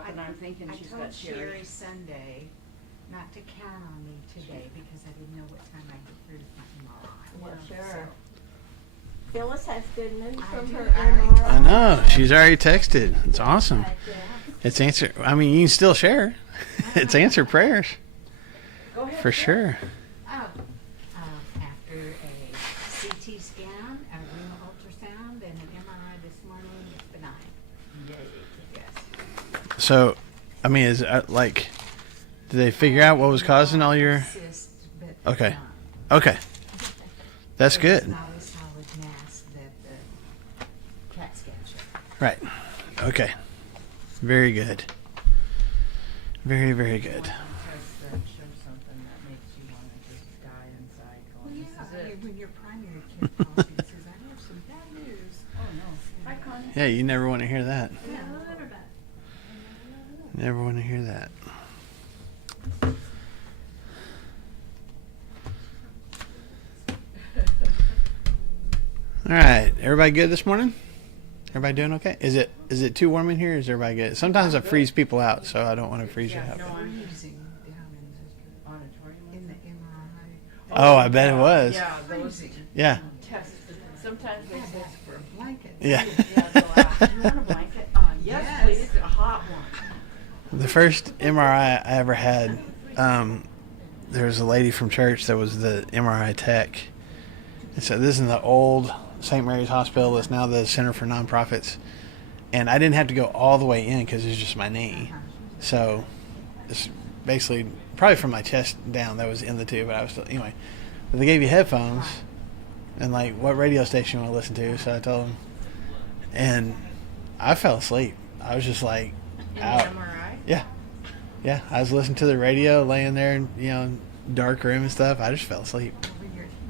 up, and I'm thinking she's got I told Sherry. Sherry Sunday not to count on me today because I didn't know what time I'd get through my MRI. Well, So, sure. Phyllis has good news I from do. her I already MRI. I know. She's already texted. It's awesome. Yeah. It's answer. I mean, you can still share. It's answer prayers Go ahead. for sure. Oh, after a CT scan, a renal ultrasound, and an MRI this morning, it's benign. Yes. So, I mean, is like, did they figure out what was causing all your? Cyst, but Okay. benign. Okay, that's It's good. not a solid mass that the CAT scan showed. Right. Okay. Very good. Very, very good. Test that shows something that makes you want to just die inside Well, going, yeah, this I is mean, it. when your primary care calls and says, I have some bad news. Oh, no. Hi, Connie. Yeah, you never want to hear that. Yeah. Never want to hear that. All right, everybody good this morning? Everybody doing okay? Is it too warm in here? Is everybody good? Sometimes I freeze people out, so I don't want to freeze you Yeah, out. no, I'm Freezing down in auditorium. the MRI. Oh, I bet it was. Yeah, those Freezing. Yeah. tests. Sometimes they say, Ask for a blanket. Yeah. yeah, they'll ask, you want a blanket? Yes, Yes. please, a hot one. The first MRI I ever had, there was a lady from church that was the MRI tech. And so this is in the old St. Mary's Hospital. It's now the Center for Nonprofits. And I didn't have to go all the way in because it was just my knee. So it's basically probably from my chest down that was in the tube. But I was still, anyway. But they gave you headphones and like what radio station you want to listen to. So I told them. And I fell asleep. I was just like In out. the MRI? Yeah. Yeah. I was listening to the radio, laying there in, dark room and stuff. I just fell asleep.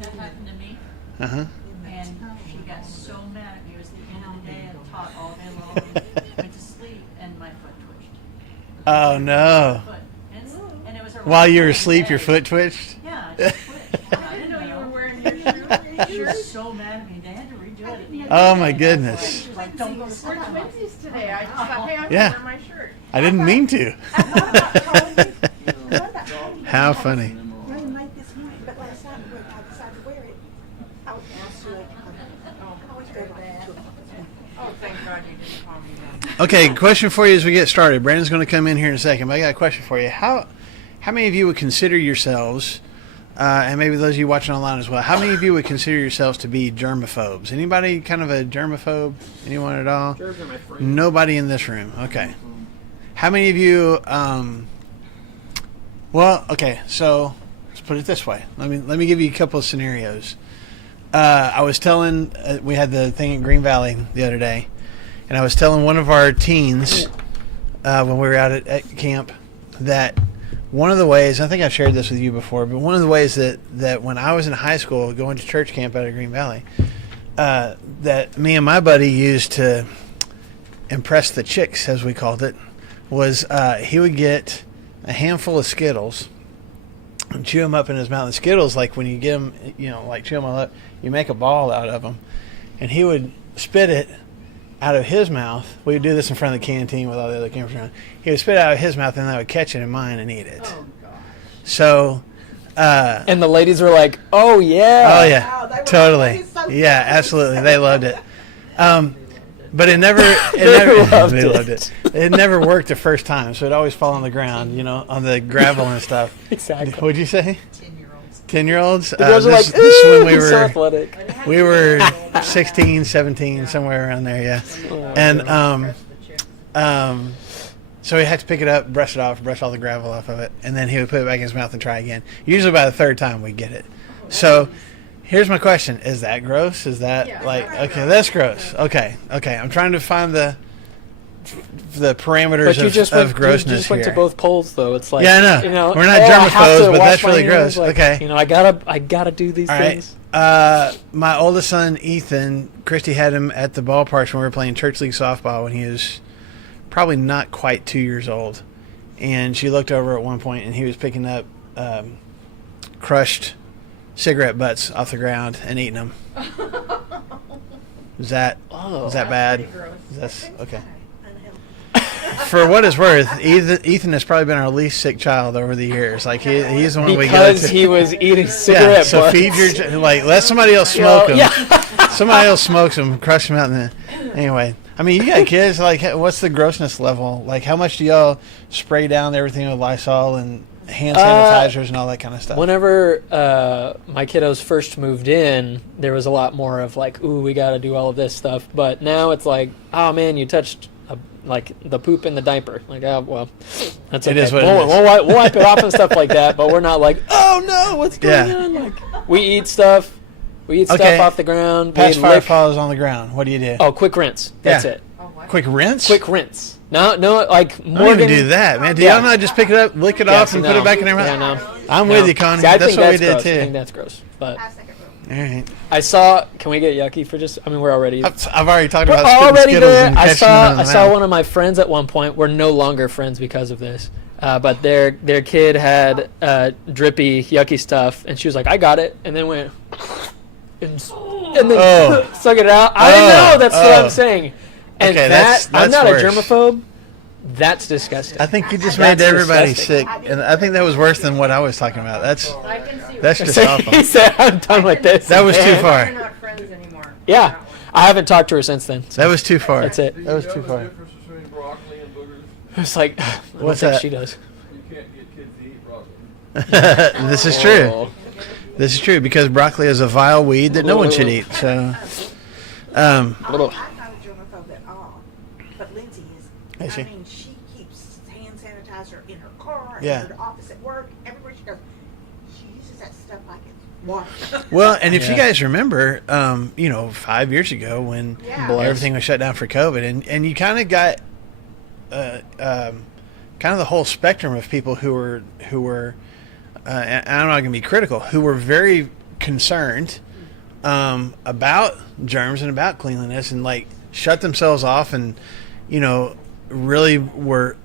That happened to me, Uh-huh. and she got so mad at me. It was the end of the day. I taught all day long. Went to sleep, and my foot twitched. Oh, no. Foot. And it was around While you were the asleep, your day. foot twitched? Yeah, it just twitched. I didn't know you were wearing your shoe. She was so mad at me. They had to redo it at the end. Oh, my goodness. She was like, don't go to We're sleep. twinsies today. I just thought, hey, I'm Yeah. gonna wear my shirt. I didn't mean to. How funny. Running late this morning, but last night when I decided to wear it, I was absolutely, I always go like 2 o'clock. Oh, thank God you didn't call me then. Okay, question for you as we get started. Brandon's going to come in here in a second, but I got a question for you. How many of you would consider yourselves, and maybe those of you watching online as well, how many of you would consider yourselves to be germaphobes? Anybody kind of a germaphobe? Anyone at all? Germs are my friend. Nobody in this room. Okay. How many of you, well, okay, so let's put it this way. Let me give you a couple of scenarios. I was telling, we had the thing at Green Valley the other day, and I was telling one of our teens when we were out at camp that one of the ways, I think I've shared this with you before, but one of the ways that when I was in high school going to church camp out at Green Valley, that me and my buddy used to impress the chicks, as we called it, was he would get a handful of Skittles and chew them up in his mouth. And Skittles, like when you get them, like chew them all up, you make a ball out of them. And he would spit it out of his mouth. We would do this in front of the canteen with all the other campers around. He would spit it out of his mouth, and I would catch it in mine and eat it. Oh, God. So, And the ladies were like, "Oh yeah." oh Wow, yeah, they were totally, like, "That is so yeah, nice." absolutely, they loved it. But it never, loved they it. loved it. It never worked the first time, so it'd always fall on the ground, on the gravel and stuff. Exactly. What'd you say? 10-year-olds. 10-year-olds? The girls are like, this is when we "Ooh, he's so were athletic." we were 16, 17, somewhere around there, yeah. And so he had to pick it up, brush it off, brush all the gravel off of it, and then he would put it back in his mouth and try again. Usually by the third time we'd get it. So here's my question. Is that gross? Is that okay, that's gross. Okay. I'm trying to find the parameters But you just of went, grossness you just went here. to both poles, though. It's like, Yeah, I know. You know, We're not I have germaphobes, to but wash that's my really hands, gross. like, Okay. I gotta do these All right. things. My oldest son, Ethan, Christy had him at the ballparks when we were playing church league softball when he was probably not quite 2 years old. And she looked over at one point and he was picking up crushed cigarette butts off the ground and eating them. Is that bad? Pretty gross. That's okay. for what it's worth, Ethan has probably been our least sick child over the years. Like he's the one we go Because to. he was eating Yeah, cigarette so butts. feed your let somebody else smoke them. Yeah. Somebody else smokes them, crush them out. Anyway, I mean, you got kids. Like, what's the grossness level? Like, how much do y'all spray down everything with Lysol and hand sanitizers and all that kind of stuff? Whenever my kiddos first moved in, there was a lot more of like, ooh, we got to do all of this stuff. But now it's like, oh man, you touched like the poop in the diaper. Like, oh well, that's okay. It is what it is. We'll wipe it off and stuff like that. But we're not like, oh no, what's going on? Like, we eat stuff. We eat stuff off the ground. Pacifier falls on the ground. What do you do? Oh, quick rinse. That's it. Oh, what? Quick rinse? Quick rinse. No, like I don't Morgan. even do that, man. Do Yeah. y'all not just pick it up, lick it Yeah, off, and put it back in there? Yeah, no. I'm No. with you, Connie. See, I That's think what we that's did gross. I too. think that's gross. But Second room. All right. I saw. Can we get yucky for just? I mean, we're already. I've already talked We're about spitting already Skittles there. and I catching them in saw. I the saw mouth. one of my friends at one point. We're no longer friends because of this. But their kid had drippy, yucky stuff, and she was like, "I got it," and then went and then suck it out. I know. That's what I'm saying. And Okay, that I'm that's not worse. a germaphobe. That's disgusting. I think you just That's made everybody disgusting. sick, and I think that was worse than what I was talking about. That's just So awful. he said, "I'm done with this." That was too man." far. We're not friends anymore. Yeah, That one. I haven't talked to her since then. So That was too far. that's it. That was too far. difference between broccoli and boogers? It's like, I don't What's think that? she does. You can't get kids to eat broccoli. This is true. This is true because broccoli is a vile weed that no one should eat. So, I'm not a germaphobe at all, but Lindsay is. Is she? I mean, she keeps hand sanitizer in her car, Yeah. in her office at work, everywhere she goes. She uses that stuff like it's water. well, and if you Yeah. guys remember, 5 years ago when Yeah. everything was shut down for COVID, and you kind of got, kind of the whole spectrum of people who were, and I'm not going to be critical, who were very concerned about germs and about cleanliness, and like shut themselves off, and really were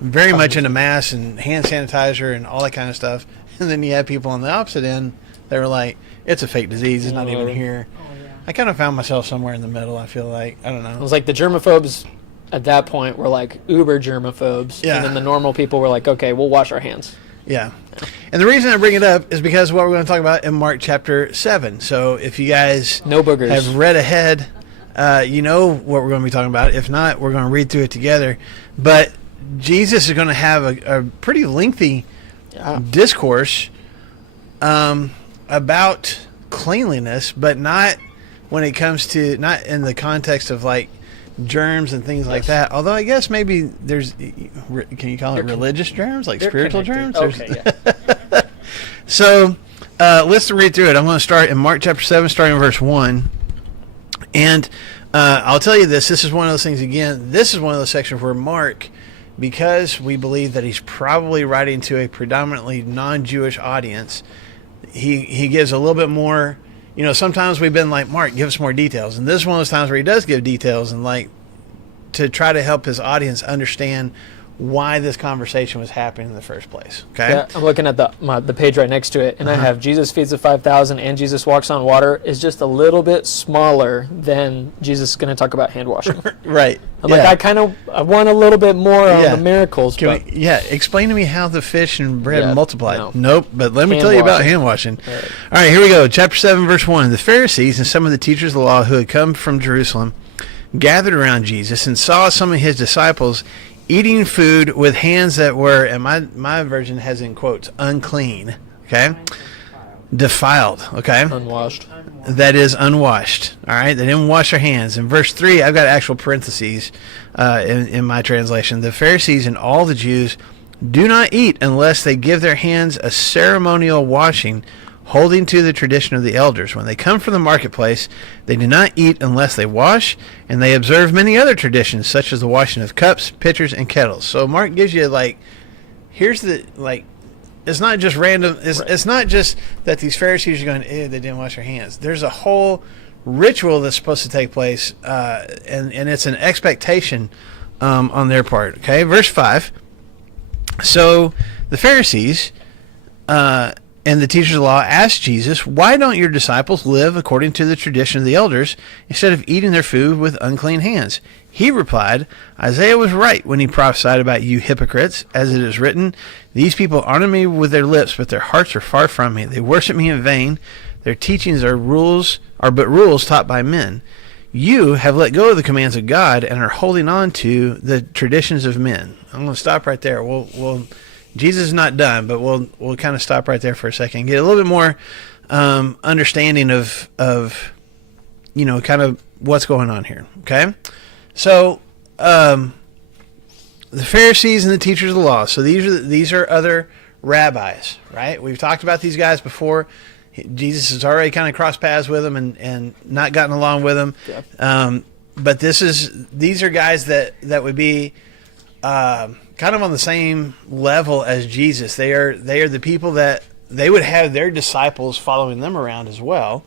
very much into masks and hand sanitizer and all that kind of stuff. And then you had people on the opposite end that were like, "It's a fake disease. It's not even here." Oh, yeah. I kind of found myself somewhere in the middle. I feel like I don't It know. was like the germaphobes at that point were like uber germaphobes, Yeah. and then the normal people were like, okay, we'll wash our hands. Yeah. And the reason I bring it up is because what we're going to talk about in Mark chapter 7. So if you guys No boogers. have read ahead, you know what we're going to be talking about. If not, we're going to read through it together. But Jesus is going to have a pretty lengthy discourse about cleanliness, but not when it comes to, not in the context of like germs and things like that. Although I guess maybe there's, can you call it religious germs, like They're spiritual germs? connected. There's- Okay, yeah. So let's read through it. I'm going to start in Mark chapter 7, starting in verse 1. And I'll tell you this. This is one of those things, again, this is one of those sections where Mark, because we believe that he's probably writing to a predominantly non-Jewish audience, he gives a little bit more. Sometimes we've been like, Mark, give us more details. And this is one of those times where he does give details and like to try to help his audience understand why this conversation was happening in the first place. Okay? Yeah, I'm looking at the page right next to it, and I have Jesus feeds the 5,000 and Jesus walks on water is just a little bit smaller than Jesus is going to talk about hand washing. Right. I'm like, I want a little bit more on Yeah. the miracles. Can But we, explain to me how the fish and bread Yeah, multiplied. no. Nope, but let me Hand tell you about washing. hand washing. All right. All right, here we go. Chapter 7, verse 1. The Pharisees and some of the teachers of the law who had come from Jerusalem gathered around Jesus and saw some of his disciples eating food with hands that were, and my version has in quotes, unclean. Okay? Defiled. Okay? unwashed. That is unwashed. All right, they didn't wash their hands. In verse 3, I've got actual parentheses in my translation. The Pharisees and all the Jews do not eat unless they give their hands a ceremonial washing, holding to the tradition of the elders. When they come from the marketplace, they do not eat unless they wash, and they observe many other traditions, such as the washing of cups, pitchers, and kettles. So Mark gives you here's the it's not just random. It's not just that these Pharisees are going, they didn't wash their hands. There's a whole ritual that's supposed to take place, and it's an expectation on their part. Okay, verse 5. So the Pharisees and the teachers of the law asked Jesus, "Why don't your disciples live according to the tradition of the elders instead of eating their food with unclean hands?" He replied, Isaiah was right when he prophesied about you hypocrites, as it is written, these people honor me with their lips, but their hearts are far from me. They worship me in vain. Their teachings are but rules taught by men. You have let go of the commands of God and are holding on to the traditions of men. I'm going to stop right there. Jesus is not done, but we'll kind of stop right there for a second. Get a little bit more understanding of kind of what's going on here. Okay, so the Pharisees and the teachers of the law. So these are other rabbis, right? We've talked about these guys before. Jesus has already kind of crossed paths with them and not gotten along with them. Yep. But these are guys that would be kind of on the same level as Jesus. They are the people that they would have their disciples following them around as well.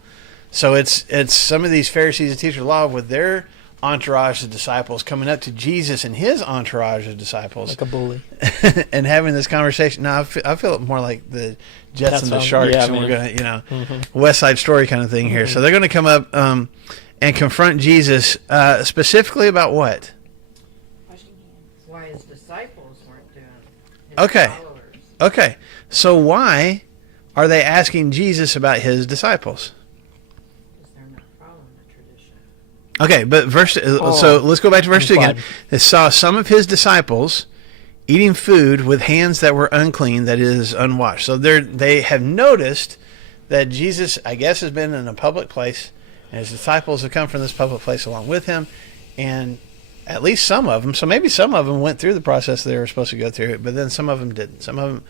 So it's some of these Pharisees and teachers of law with their entourage of disciples coming up to Jesus and his entourage of disciples, like a bully, and having this conversation. Now I feel it more like the Jets and the Sharks, and we're gonna West Side Story kind of thing here. So they're going to come up and confront Jesus specifically about what? Why his disciples weren't doing his Okay. followers. Okay, so why are they asking Jesus about his disciples? Because they're not following the tradition. Okay, but so let's go back to verse 2 again. Implied. They saw some of his disciples eating food with hands that were unclean, that is, unwashed. So they have noticed that Jesus, I guess, has been in a public place, and his disciples have come from this public place along with him, and at least some of them, so maybe some of them went through the process they were supposed to go through, but then some of them didn't. Some of them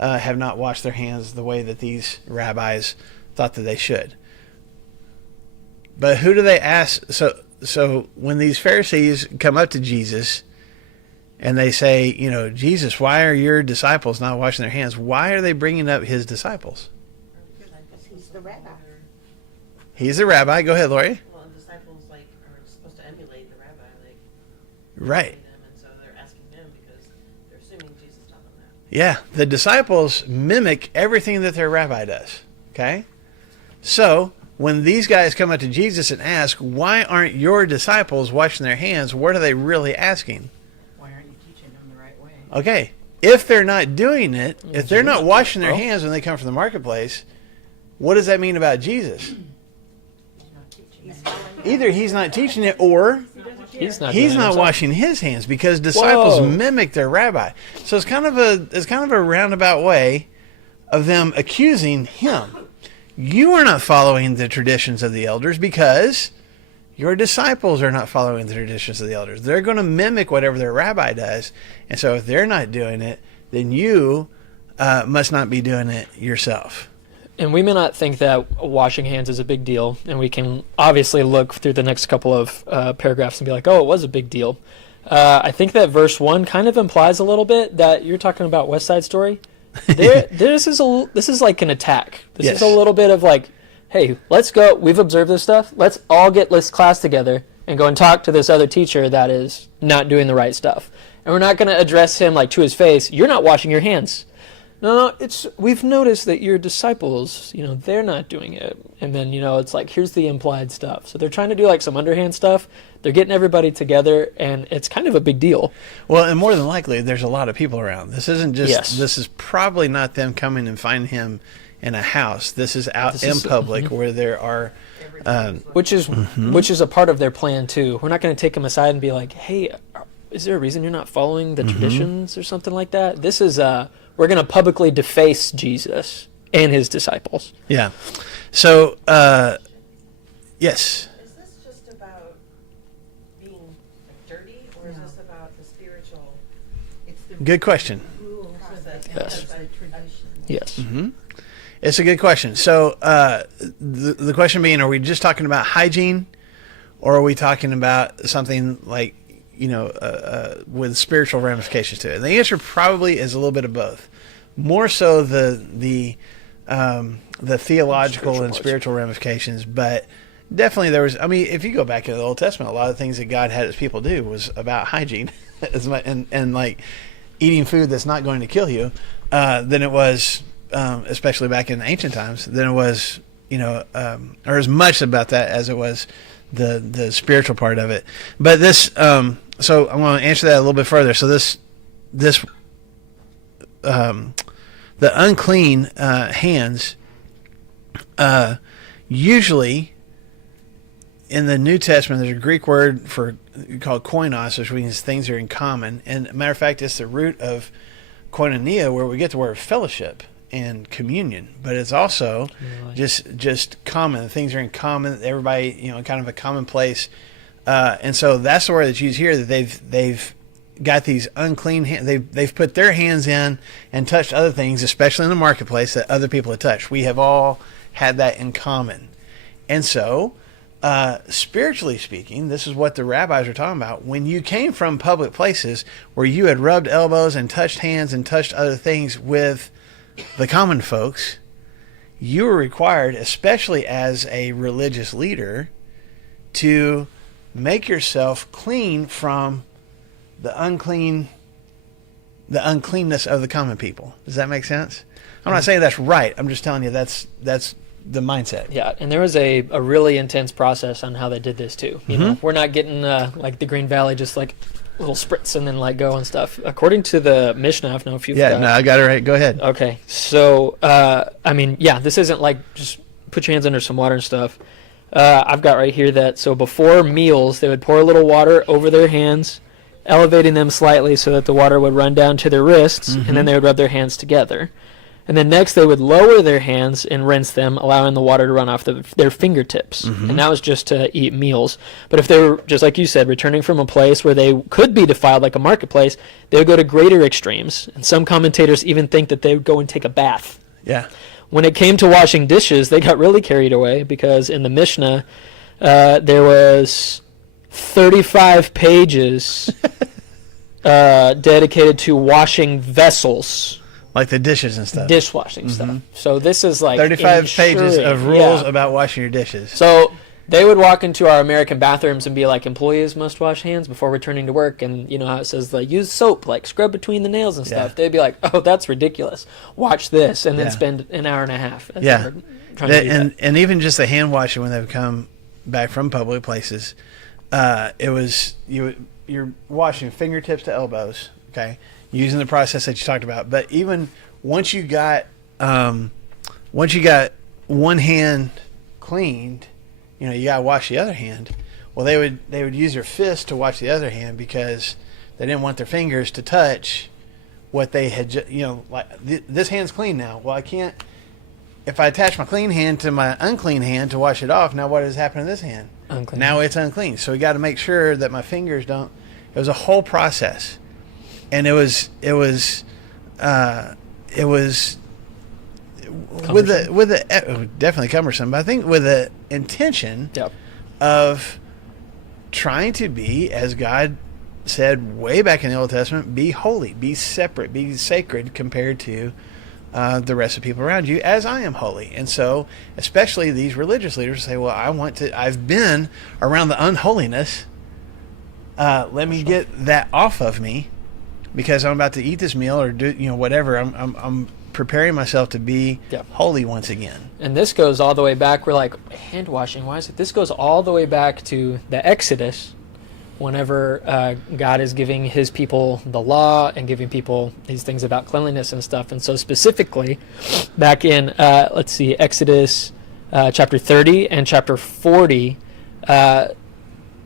have not washed their hands the way that these rabbis thought that they should. But who do they ask? So when these Pharisees come up to Jesus and they say, Jesus, why are your disciples not washing their hands? Why are they bringing up his disciples? Because he's the rabbi. He's the rabbi. Go ahead, Lori. Well, and disciples are supposed to emulate the rabbi, Right. them, and so they're asking him because they're assuming Jesus taught them that. Yeah, the disciples mimic everything that their rabbi does. Okay? So when these guys come up to Jesus and ask, why aren't your disciples washing their hands, what are they really asking? Why aren't you teaching them the right way? Okay, if they're not doing it, if they're not washing their hands when they come from the marketplace, what does that mean about Jesus? He's not teaching He's them. following Either he's not teaching it, or he's not. he's doing it not himself. washing his hands, because disciples Whoa. mimic their rabbi. So it's kind of a roundabout way of them accusing him. You are not following the traditions of the elders because your disciples are not following the traditions of the elders. They're going to mimic whatever their rabbi does. And so if they're not doing it, then you must not be doing it yourself. And we may not think that washing hands is a big deal, and we can obviously look through the next couple of paragraphs and be like, oh, it was a big deal. I think that verse 1 kind of implies a little bit that you're talking about West Side Story. This is like an attack. This Yes. is a little bit of like, hey, let's go. We've observed this stuff. Let's all get this class together and go and talk to this other teacher that is not doing the right stuff. And we're not going to address him like to his face. You're not washing your hands. No, we've noticed that your disciples, they're not doing it. And then, it's like, here's the implied stuff. So they're trying to do like some underhand stuff. They're getting everybody together, and it's kind of a big deal. Well, and more than likely, there's a lot of people around. This isn't just, Yes. This is probably not them coming and finding him in a house. This is out in public where there are, Which is a part of their plan, too. We're not going to take them aside and be like, hey, is there a reason you're not following the traditions or something like that? This is, we're going to publicly deface Jesus and his disciples. yeah. So, yes. Is this just about being dirty, or is this about the spiritual It's the Good question. rules of process? the, Yes. it's the tradition. Yes. It's a good question. So, the question being, are we just talking about hygiene, or are we talking about something like, with spiritual ramifications to it? And the answer probably is a little bit of both. More so the theological and spiritual ramifications, but definitely there was. I mean, if you go back to the Old Testament, a lot of things that God had His people do was about hygiene, as much, and like eating food that's not going to kill you. Than it was, especially back in ancient times, than it was, or as much about that as it was the spiritual part of it. But this, so I'm going to answer that a little bit further. So this the unclean hands, usually in the New Testament, there's a Greek word called koinos, which means things are in common. And matter of fact, it's the root of koinonia, where we get the word fellowship and communion. But it's also just common. Things are in common. Everybody, kind of a common place. And so that's the word that's used here. That they've got these unclean hands. They've put their hands in and touched other things, especially in the marketplace, that other people have touched. We have all had that in common. And so, spiritually speaking, this is what the rabbis are talking about. When you came from public places where you had rubbed elbows and touched hands and touched other things with the common folks, you were required, especially as a religious leader, to make yourself clean from the uncleanness of the common people. Does that make sense? I'm not saying that's right. I'm just telling you that's the mindset. Yeah, and there was a really intense process on how they did this too. You know, we're not getting like the Green Valley, just like little spritz and then let go and stuff. According to the Mishnah, I don't know if you've no, I got it right. Go ahead. Okay, so this isn't like just put your hands under some water and stuff. I've got right here that so before meals they would pour a little water over their hands, elevating them slightly so that the water would run down to their wrists, and then they would rub their hands together. And then next they would lower their hands and rinse them, allowing the water to run off their fingertips. And that was just to eat meals. But if they were, just like you said, returning from a place where they could be defiled, like a marketplace, they would go to greater extremes. And some commentators even think that they would go and take a bath. Yeah. When it came to washing dishes, they got really carried away because in the Mishnah, there was 35 pages dedicated to washing vessels. Like the dishes and stuff. Dishwashing stuff. So this is like 35 pages of rules yeah. about washing your dishes. So they would walk into our American bathrooms and be like, employees must wash hands before returning to work. And you know how it says, like, use soap, like scrub between the nails and stuff. Yeah. They'd be like, oh, that's ridiculous. Watch this. And then Yeah. spend an hour and a half. As Yeah. they were trying to do that. And even just the hand washing when they've come back from public places, it was you're washing fingertips to elbows, okay, using the process that you talked about. But even once you got one hand cleaned, you gotta wash the other hand. Well, they would use their fist to wash the other hand because they didn't want their fingers to touch what they had. This hand's clean now. Well, I can't. If I attach my clean hand to my unclean hand to wash it off, now what has happened to this hand? Unclean. Now it's unclean. So we got to make sure that my fingers don't. It was a whole process, and it was with the definitely cumbersome, but I think with the intention Yep. of trying to be, as God said way back in the Old Testament, be holy, be separate, be sacred compared to the rest of people around you, as I am holy. And so, especially these religious leaders say, well, I've been around the unholiness. Let me get that off of me because I'm about to eat this meal or do, whatever. I'm preparing myself to be holy once again. And this goes all the way back. We're like, hand washing, why is it? This goes all the way back to the Exodus, whenever God is giving his people the law and giving people these things about cleanliness and stuff. And so specifically, back in, Exodus chapter 30 and chapter 40,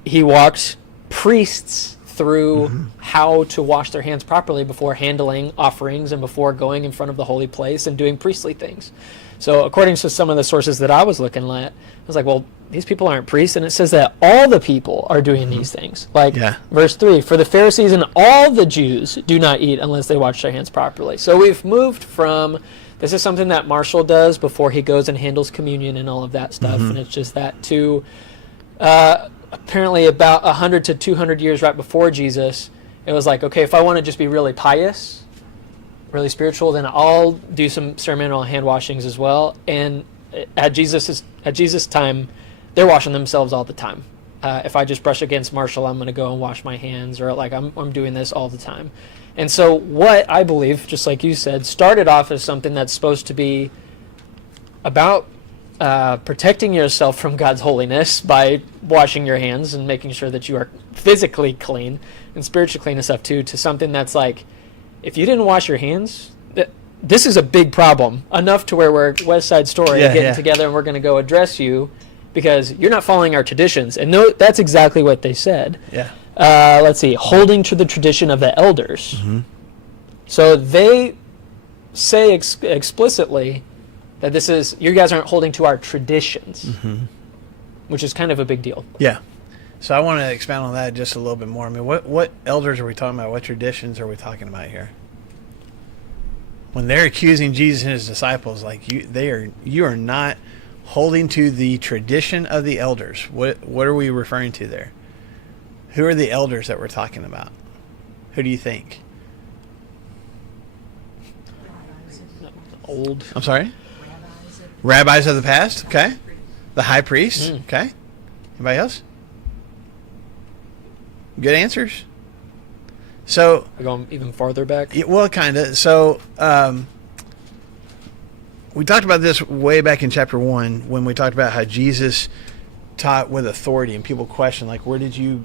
he walked priests through how to wash their hands properly before handling offerings and before going in front of the holy place and doing priestly things. So according to some of the sources that I was looking at, I was like, well, these people aren't priests, and it says that all the people are doing these things. Like verse 3, for the Pharisees and all the Jews do not eat unless they wash their hands properly. So we've moved from, this is something that Marshall does before he goes and handles communion and all of that stuff, and it's just that to apparently about 100 to 200 years right before Jesus, it was like, okay, if I want to just be really pious, really spiritual, then I'll do some ceremonial hand washings as well. And at Jesus' time, they're washing themselves all the time. If I just brush against Marshall, I'm going to go and wash my hands, or like I'm doing this all the time. And so what I believe, just like you said, started off as something that's supposed to be about protecting yourself from God's holiness by washing your hands and making sure that you are physically clean and spiritually clean and stuff too, to something that's like, if you didn't wash your hands, this is a big problem, enough to where we're West Side Story getting together and we're going to go address you because you're not following our traditions. And no, that's exactly what they said. Yeah. Let's see, holding to the tradition of the elders. Mm-hmm. So they say explicitly that this is, you guys aren't holding to our traditions, which is kind of a big deal. Yeah. So I want to expound on that just a little bit more. I mean, what elders are we talking about? What traditions are we talking about here? When they're accusing Jesus and his disciples, like you are not holding to the tradition of the elders. What are we referring to there? Who are the elders that we're talking about? Who do you think? Old. I'm sorry? Rabbis of the past, okay. The high priest, okay. Anybody else? Good answers. So We're going even farther back. well, kind of. So we talked about this way back in chapter 1 when we talked about how Jesus taught with authority, and people questioned, like, where did you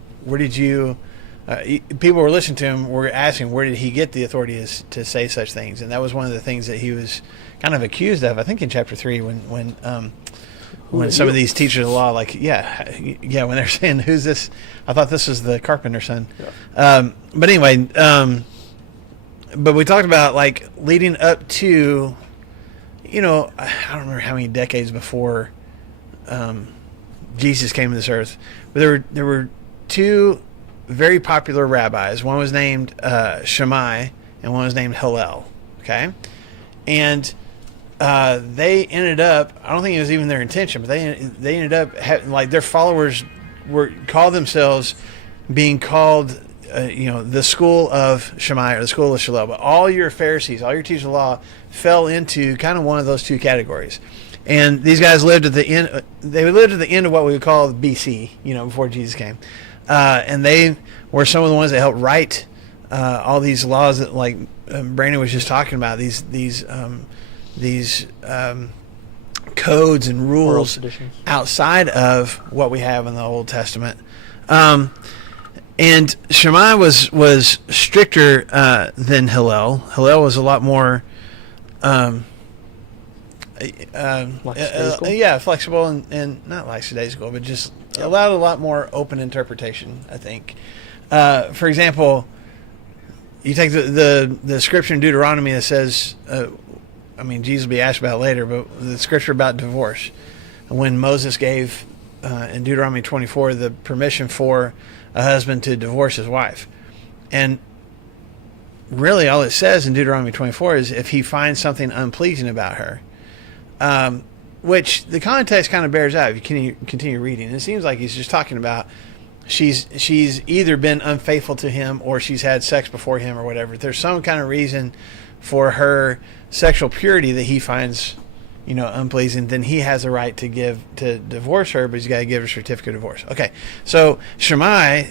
people were listening to him, were asking, where did he get the authority to say such things? And that was one of the things that he was kind of accused of, I think, in chapter 3 when some of these teachers of the law, like, when they're saying, who's this? I thought this was the carpenter's son. Yeah. But anyway, but we talked about, like, leading up to, I don't remember how many decades before Jesus came to this earth, but there were two very popular rabbis. One was named Shammai, and one was named Hillel. Okay, and they ended up, I don't think it was even their intention, but they ended up like their followers called themselves being called the school of Shammai or the school of Hillel. But all your Pharisees, all your teachers of law fell into kind of one of those two categories. And these guys lived at the end. They lived at the end of what we would call BC, before Jesus came. And they were some of the ones that helped write all these laws that, like Brandon was just talking about, these codes and rules outside of what we have in the Old Testament. And Shammai was stricter than Hillel. Hillel was a lot more flexible and not lackadaisical, but just allowed a lot more open interpretation, I think. For example, you take the scripture in Deuteronomy that says, Jesus will be asked about it later, but the scripture about divorce, when Moses gave in Deuteronomy 24 the permission for a husband to divorce his wife. And really all it says in Deuteronomy 24 is if he finds something unpleasing about her, which the context kind of bears out if you continue reading. It seems like he's just talking about she's either been unfaithful to him or she's had sex before him or whatever. If there's some kind of reason for her sexual purity that he finds unpleasing, then he has a right to divorce her, but he's got to give her a certificate of divorce. Okay, so Shammai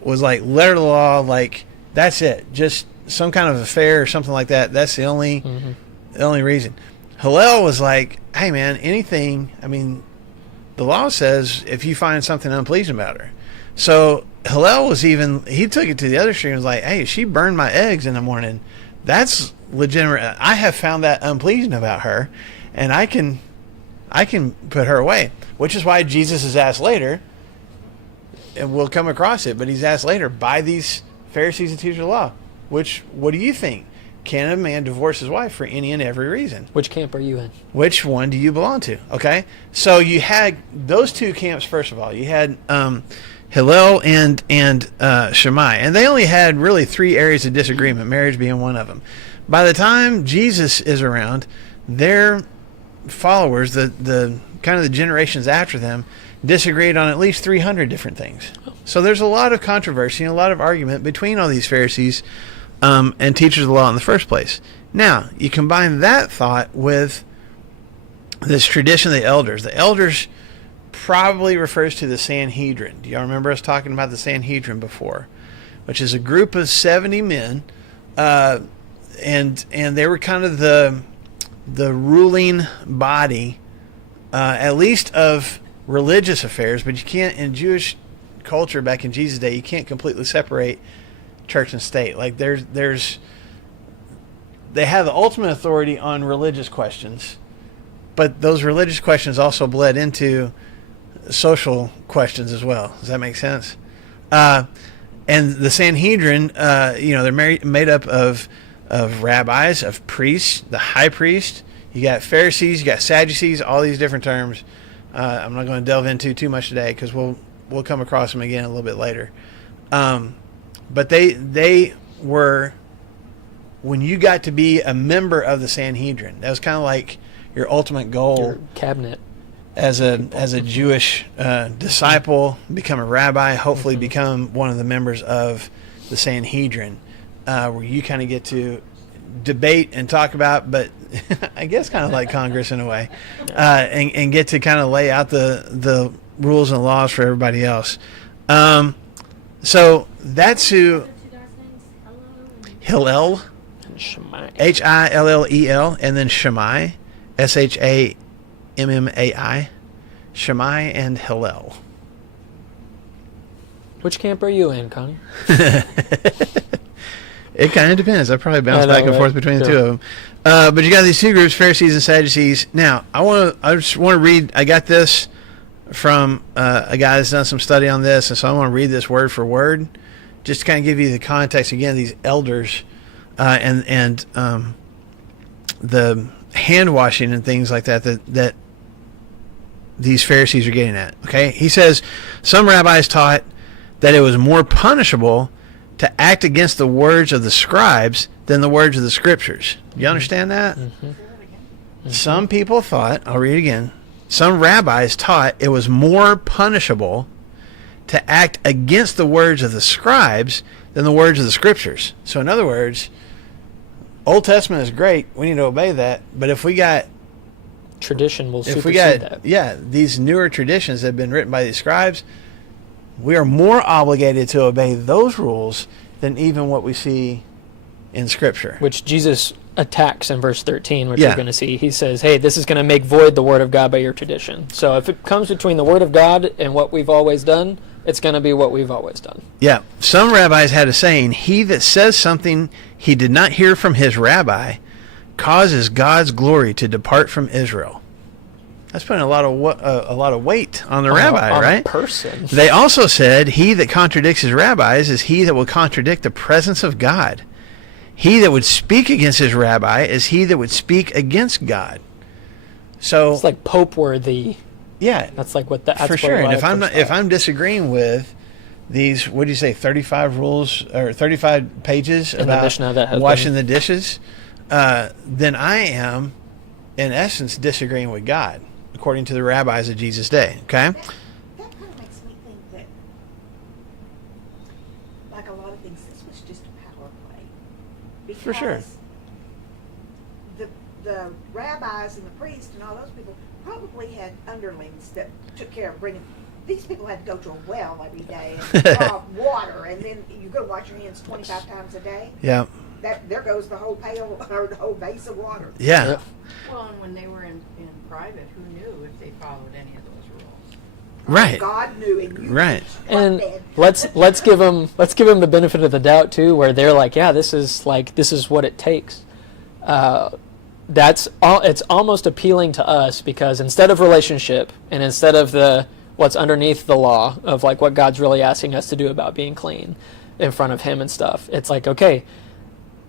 was like letter of the law, like that's it, just some kind of affair or something like that. That's the only reason. Hillel was like, hey man, anything. The law says if you find something unpleasing about her. So Hillel he took it to the other extreme and was like, hey, she burned my eggs in the morning. That's legitimate. I have found that unpleasing about her, and I can put her away. Which is why Jesus is asked later, and we'll come across it, but he's asked later by these Pharisees and teachers of the law, what do you think? Can a man divorce his wife for any and every reason? Which camp are you in? Which one do you belong to? Okay, so you had those two camps. First of all, you had Hillel and Shammai, and they only had really three areas of disagreement, marriage being one of them. By the time Jesus is around, their followers, the kind of the generations after them, disagreed on at least 300 different things. So there's a lot of controversy and a lot of argument between all these Pharisees and teachers of the law in the first place. Now, you combine that thought with this tradition of the elders. The elders probably refers to the Sanhedrin. Do y'all remember us talking about the Sanhedrin before? Which is a group of 70 men, and they were kind of the ruling body at least of religious affairs, but you can't, in Jewish culture back in Jesus' day, you can't completely separate church and state. Like they have the ultimate authority on religious questions, but those religious questions also bled into social questions as well. Does that make sense? And the Sanhedrin, they're made up of rabbis, of priests, the high priest. You got Pharisees, you got Sadducees, all these different terms. I'm not going to delve into too much today because we'll come across them again a little bit later. But they were, when you got to be a member of the Sanhedrin, that was kind of like your ultimate goal. Your cabinet. As a Jewish disciple, become a rabbi, hopefully become one of the members of the Sanhedrin, where you kind of get to debate and talk about, but I guess kind of like Congress in a way, and get to kind of lay out the rules and laws for everybody else. So that's who Hillel, Shammai. Hillel, and then Shammai, Shammai, Shammai and Hillel. Which camp are you in, Connie? It kind of depends. I probably bounce back and forth between the two of them. But you got these two groups, Pharisees and Sadducees. Now, I just want to read. I got this from a guy that's done some study on this, and so I want to read this word for word, just to kind of give you the context. Again, these elders and the hand washing and things like that these Pharisees are getting at. Okay, he says some rabbis taught that it was more punishable to act against the words of the scribes than the words of the scriptures. You understand that? Mm-hmm. Some people thought, I'll read it again, some rabbis taught it was more punishable to act against the words of the scribes than the words of the scriptures. So in other words, Old Testament is great, we need to obey that, but if we got tradition will supersede that. Yeah, these newer traditions that have been written by these scribes, we are more obligated to obey those rules than even what we see in Scripture. Which Jesus attacks in verse 13, which we're going to see. He says, hey, this is going to make void the word of God by your tradition. So if it comes between the word of God and what we've always done, it's going to be what we've always done. Yeah. Some rabbis had a saying, he that says something he did not hear from his rabbi causes God's glory to depart from Israel. That's putting a lot of weight on the rabbi, on right? A person. They also said, he that contradicts his rabbis is he that will contradict the presence of God. He that would speak against his rabbi is he that would speak against God. So it's like Pope worthy. Yeah, that's like what that's for sure. And if I'm disagreeing with these, what do you say, 35 rules or 35 pages in about the Mishnah that washing the dishes, then I am, in essence, disagreeing with God, according to the rabbis of Jesus' day. Okay. That kind of makes me think that, like a lot of things, this was just a power play. Because for sure. The rabbis and the priests and all those people probably had underlings that took care of bringing. These people had to go to a well every day and draw water, and then you go wash your hands 25 times a day. Yeah. There goes the whole pail or the whole vase of water. Yeah. Well, and when they were in private, who knew if they followed any of those rules? Right. God knew, and you right. And let's give them the benefit of the doubt too, where they're like, yeah, this is what it takes. It's almost appealing to us because instead of relationship and instead of what's underneath the law of like what God's really asking us to do about being clean in front of Him and stuff, it's like, okay,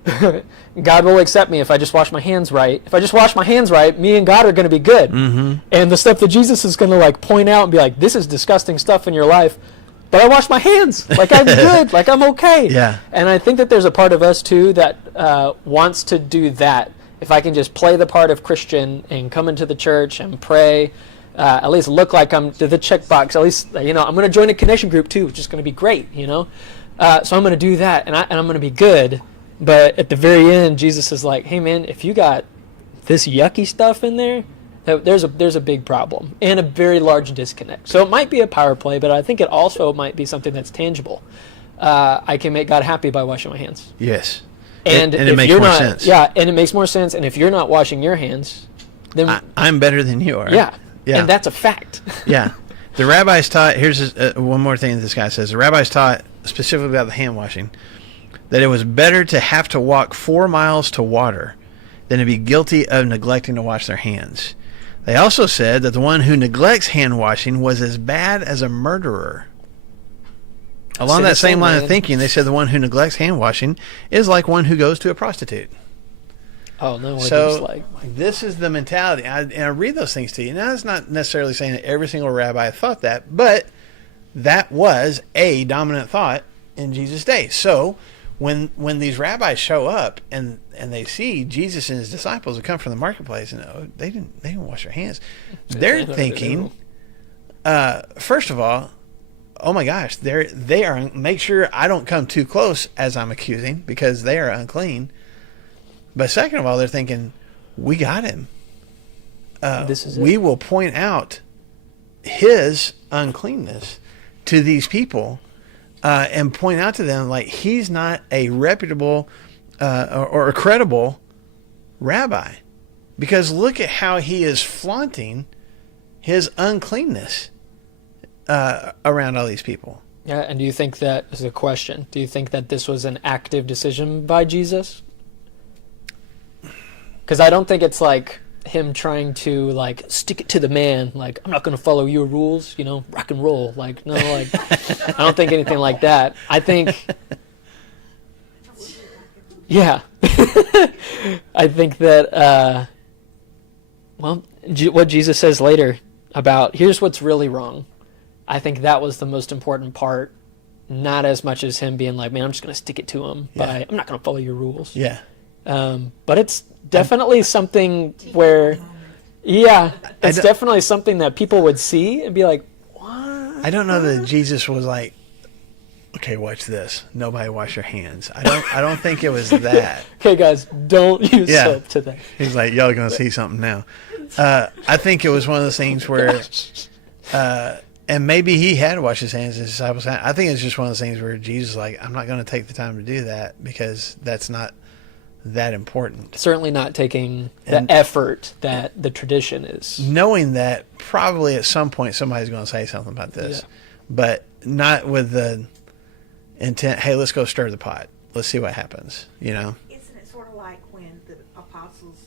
God will accept me if I just wash my hands right. If I just wash my hands right, me and God are going to be good. Mm-hmm. And the stuff that Jesus is going to like point out and be like, this is disgusting stuff in your life, but I wash my hands. Like I'm good. Like I'm okay. Yeah. And I think that there's a part of us too that wants to do that. If I can just play the part of Christian and come into the church and pray, at least look like I'm the checkbox. At least I'm going to join a connection group too, which is going to be great. So I'm going to do that, and I'm going to be good. But at the very end, Jesus is like, "Hey man, if you got this yucky stuff in there, there's a big problem and a very large disconnect." So it might be a power play, but I think it also might be something that's tangible. I can make God happy by washing my hands. Yes. And it makes more sense. Yeah, and it makes more sense. And if you're not washing your hands, then I'm better than you are. Yeah. Yeah. And that's a fact. Yeah. The rabbis taught, here's one more thing that this guy says. The rabbis taught, specifically about the hand washing, that it was better to have to walk 4 miles to water than to be guilty of neglecting to wash their hands. They also said that the one who neglects hand washing was as bad as a murderer. Along that same line of thinking, they said the one who neglects hand washing is like one who goes to a prostitute. Oh, no. So this is the mentality. And I read those things to you. Now, it's not necessarily saying that every single rabbi thought that, but that was a dominant thought in Jesus' day. So when these rabbis show up and they see Jesus and his disciples who come from the marketplace and they didn't wash their hands, they're thinking, first of all, oh my gosh, they are, make sure I don't come too close as I'm accusing because they are unclean. But second of all, they're thinking, we got him. We will point out his uncleanness to these people and point out to them like he's not a reputable or a credible rabbi. Because look at how he is flaunting his uncleanness around all these people. Yeah, and do you think that is a question? Do you think that this was an active decision by Jesus? Because I don't think it's like him trying to like stick it to the man, like I'm not going to follow your rules, rock and roll. Like no, like I don't think anything like that. I think, yeah, I think that what Jesus says later about here's what's really wrong. I think that was the most important part, not as much as him being like, man, I'm just going to stick it to him. Yeah. I'm not going to follow your rules. Yeah. But it's definitely something where, it's definitely something that people would see and be like, what? I don't know that Jesus was like, okay, watch this. Nobody wash your hands. I don't think it was that. Okay, guys, don't use soap today. He's like, y'all are going to see something now. I think it was one of those things where, and maybe he had to wash his hands, his disciples had. I think it's just one of those things where Jesus is like, I'm not going to take the time to do that because that's not that important. Certainly not taking the effort that the tradition is. Knowing that probably at some point somebody's going to say something about this, but not with the intent, hey, let's go stir the pot. Let's see what happens, Isn't it sort of like when the apostles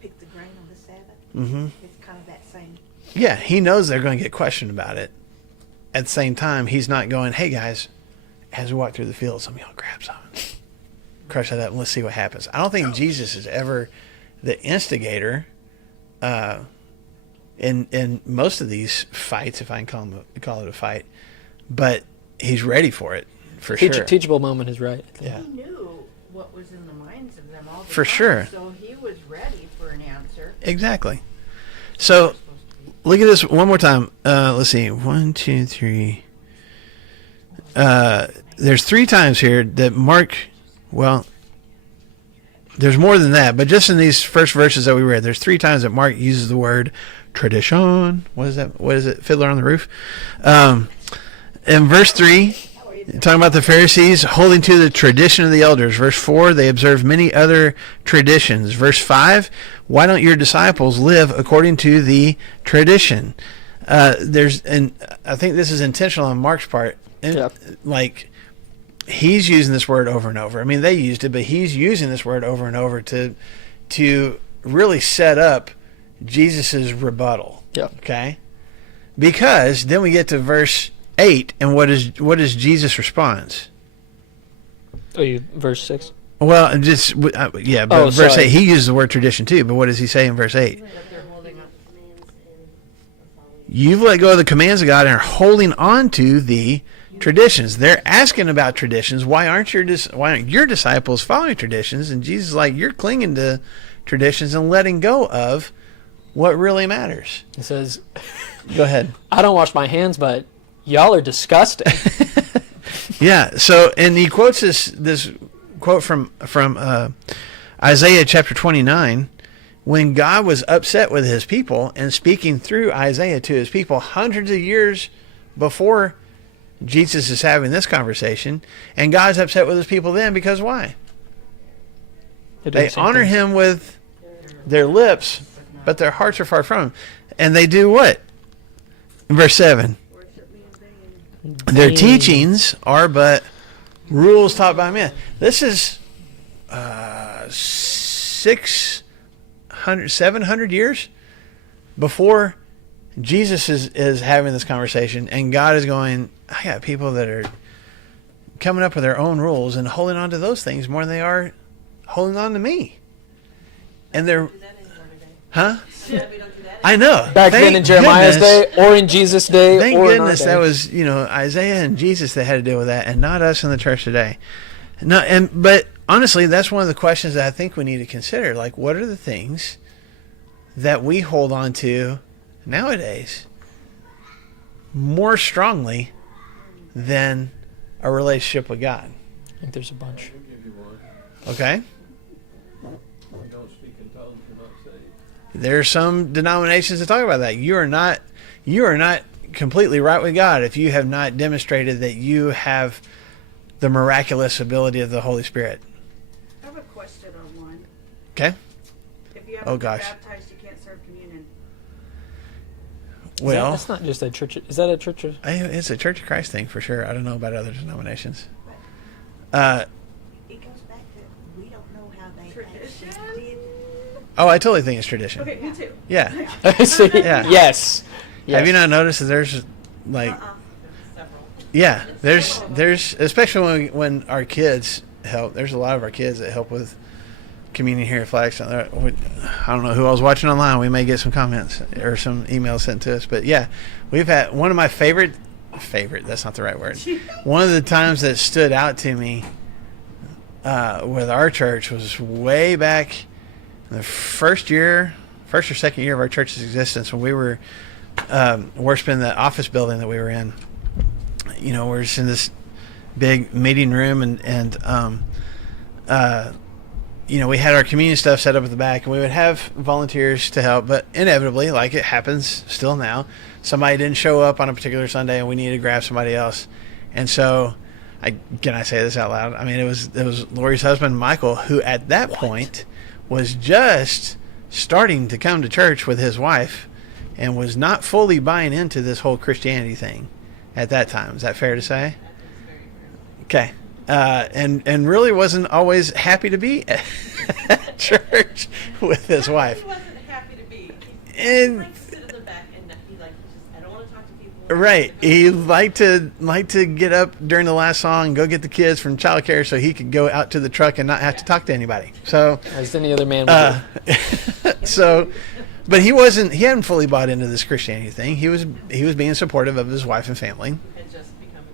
picked the grain on the Sabbath? Mm-hmm. It's kind of that same. Yeah, he knows they're going to get questioned about it. At the same time, he's not going, hey, guys, as we walk through the field, some of y'all grab some. Crush that up and let's see what happens. I don't think Jesus is ever the instigator in most of these fights, if I can call it a fight, but he's ready for it, for sure. Teachable moment is right. Yeah. He knew what was in the minds of them all the For time, sure. so he was ready for an answer. Exactly. So look at this one more time. Let's see. 1, 2, 3. There's 3 times here that Mark, well, there's more than that, but just in these first verses that we read, there's 3 times that Mark uses the word tradition. What is that? What is it? Fiddler on the Roof. In verse 3, talking about the Pharisees holding to the tradition of the elders. Verse 4, they observe many other traditions. Verse 5, why don't your disciples live according to the tradition? And I think this is intentional on Mark's part. Like, he's using this word over and over. I mean, they used it, but he's using this word over and over to really set up Jesus's rebuttal. Yeah. Okay? Because then we get to verse 8, and what is Jesus' response? Verse 6? Well, just verse 8, he uses the word tradition too, but what does he say in verse 8? You've let go of the commands of God and are holding on to the traditions. They're asking about traditions. Why aren't your disciples following traditions? And Jesus is like, you're clinging to traditions and letting go of what really matters. He says, go ahead. I don't wash my hands, but y'all are disgusting. Yeah. So, and he quotes this quote from Isaiah chapter 29, when God was upset with his people and speaking through Isaiah to his people hundreds of years before Jesus is having this conversation, and God's upset with his people then because why? They honor him with their lips, but their hearts are far from him. And they do what? Verse 7. Worship me in vain. Their teachings are but rules taught by men. This is 700 years before Jesus is having this conversation, and God is going, I got people that are coming up with their own rules and holding on to those things more than they are holding on to me. And they're, Do that anymore today. huh? Yeah, we don't do that I know. Back then Thank in Jeremiah's goodness- day, or in Jesus' day, Thank or goodness in our that day. was, Isaiah and Jesus that had to deal with that, and not us in the church today. No, but honestly, that's one of the questions that I think we need to consider. Like, what are the things that we hold on to nowadays more strongly than a relationship with God? I think there's a bunch. I'll give you one. Okay? You don't speak in tongues, you're not saved. There are some denominations that talk about that. You are not completely right with God if you have not demonstrated that you have the miraculous ability of the Holy Spirit. I have a question on one. Okay? If you Oh, haven't been gosh. baptized, you can't serve communion. Well, That's not just a church. Is that a church? it's a Church of Christ thing for sure. I don't know about other denominations. It goes back to, we don't know how they Tradition? actually did. Oh, I totally think it's tradition. Okay, me too. Yeah. See? Yeah. Yes. Have you not noticed that there's like, Several. yeah, there's especially when our kids help. There's a lot of our kids that help with communion here at Flagstone. I don't know who I was watching online. We may get some comments or some emails sent to us, but yeah, we've had one of my favorite. That's not the right word. One of the times that stood out to me with our church was way back in the first or second year of our church's existence, when we were worshiping the office building that we were in. We're just in this big meeting room, and we had our communion stuff set up at the back, and we would have volunteers to help, but inevitably, like it happens still now, somebody didn't show up on a particular Sunday, and we needed to grab somebody else. And so, can I say this out loud? I mean, it was Lori's husband, Michael, who at that point was just starting to come to church with his wife, and was not fully buying into this whole Christianity thing at that time. Is that fair to say? Okay. And really wasn't always happy to be at church with his wife. He wasn't happy to be. And- He liked to sit in the back and he just, I don't want to talk to people. Right. He liked to get up during the last song and go get the kids from childcare so he could go out to the truck and not have to talk to anybody. So, As any other man would do. but he hadn't fully bought into this Christianity thing. He was being supportive of his wife and family,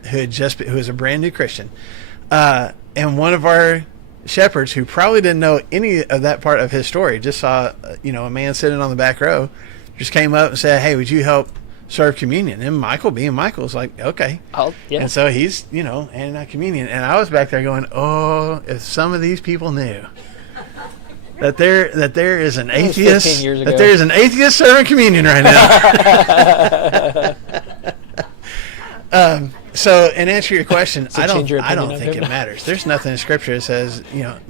Had just become who was a brand new Christian. And one of our shepherds, who probably didn't know any of that part of his story, just saw a man sitting on the back row, just came up and said, "Hey, would you help serve communion?" And Michael, being Michael, was like, "Okay." Yeah. And so he's handing out communion, and I was back there going, "Oh, if some of these people knew that there is an was atheist 15 years ago. that there is an atheist serving communion right now." So, in answer to your question, So change your I don't opinion think of it him? matters. There's nothing in Scripture that says,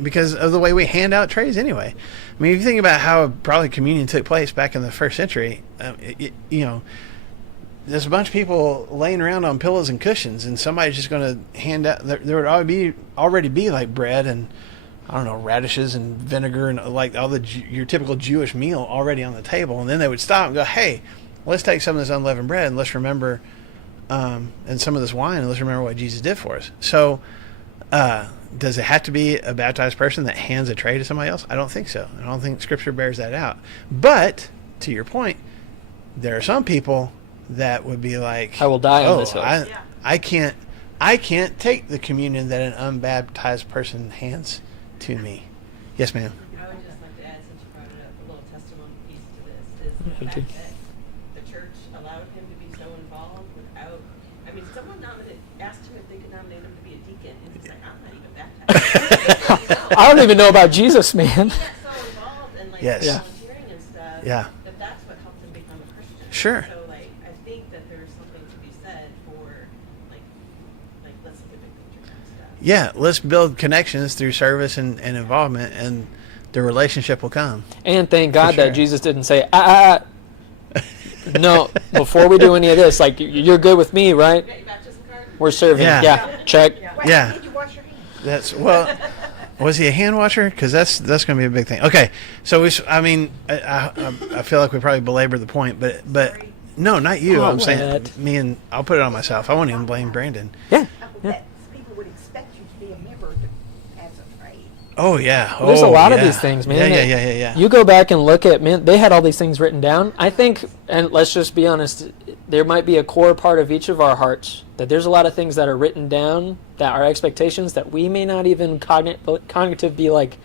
because of the way we hand out trays anyway. I mean, if you think about how probably communion took place back in the first century, there's a bunch of people laying around on pillows and cushions, and somebody's just going to hand out. There would already be like bread and, I don't know, radishes and vinegar and like all your typical Jewish meal already on the table, and then they would stop and go, "Hey, let's take some of this unleavened bread and let's remember." And some of this wine, and let's remember what Jesus did for us. So, does it have to be a baptized person that hands a tray to somebody else? I don't think so. I don't think Scripture bears that out. But, to your point, there are some people that would be like, I will die on this hill. I can't take the communion that an unbaptized person hands to me. Yes, ma'am. I would just like to add, since you brought it up, a little testimony piece to this is Me the too. fact that the church allowed him to be so involved without. I mean, someone asked him if they could nominate him to be a deacon, and he's like, "I'm not even baptized." I don't even know about Jesus, man. He got so involved and Yes. Yeah. volunteering and stuff. Yeah. That's what helped him become a Christian. Sure. So I think that there's something to be said for like let's look at big picture kind of stuff. Yeah, let's build connections through service and involvement, and the relationship will come. And thank God sure. that Jesus didn't say, No, before we do any of this, like, you're good with me, right? You got your baptism card? We're serving. Yeah. Yeah. Check. Wait, Yeah. Did you wash your hands? That's well. Was he a hand washer? Because that's going to be a big thing. Okay, so I feel like we probably belabored the point, but no, not you. Oh, I'm saying what? me, and I'll put it on myself. I won't even blame Brandon. Yeah. That people would expect you to be a member as a trade. Oh yeah. There's a Oh, lot of yeah. these things, man. Yeah. You go back and look at, man, they had all these things written down. I think, and let's just be honest, there might be a core part of each of our hearts that there's a lot of things that are written down that are expectations that we may not even cognitive be like,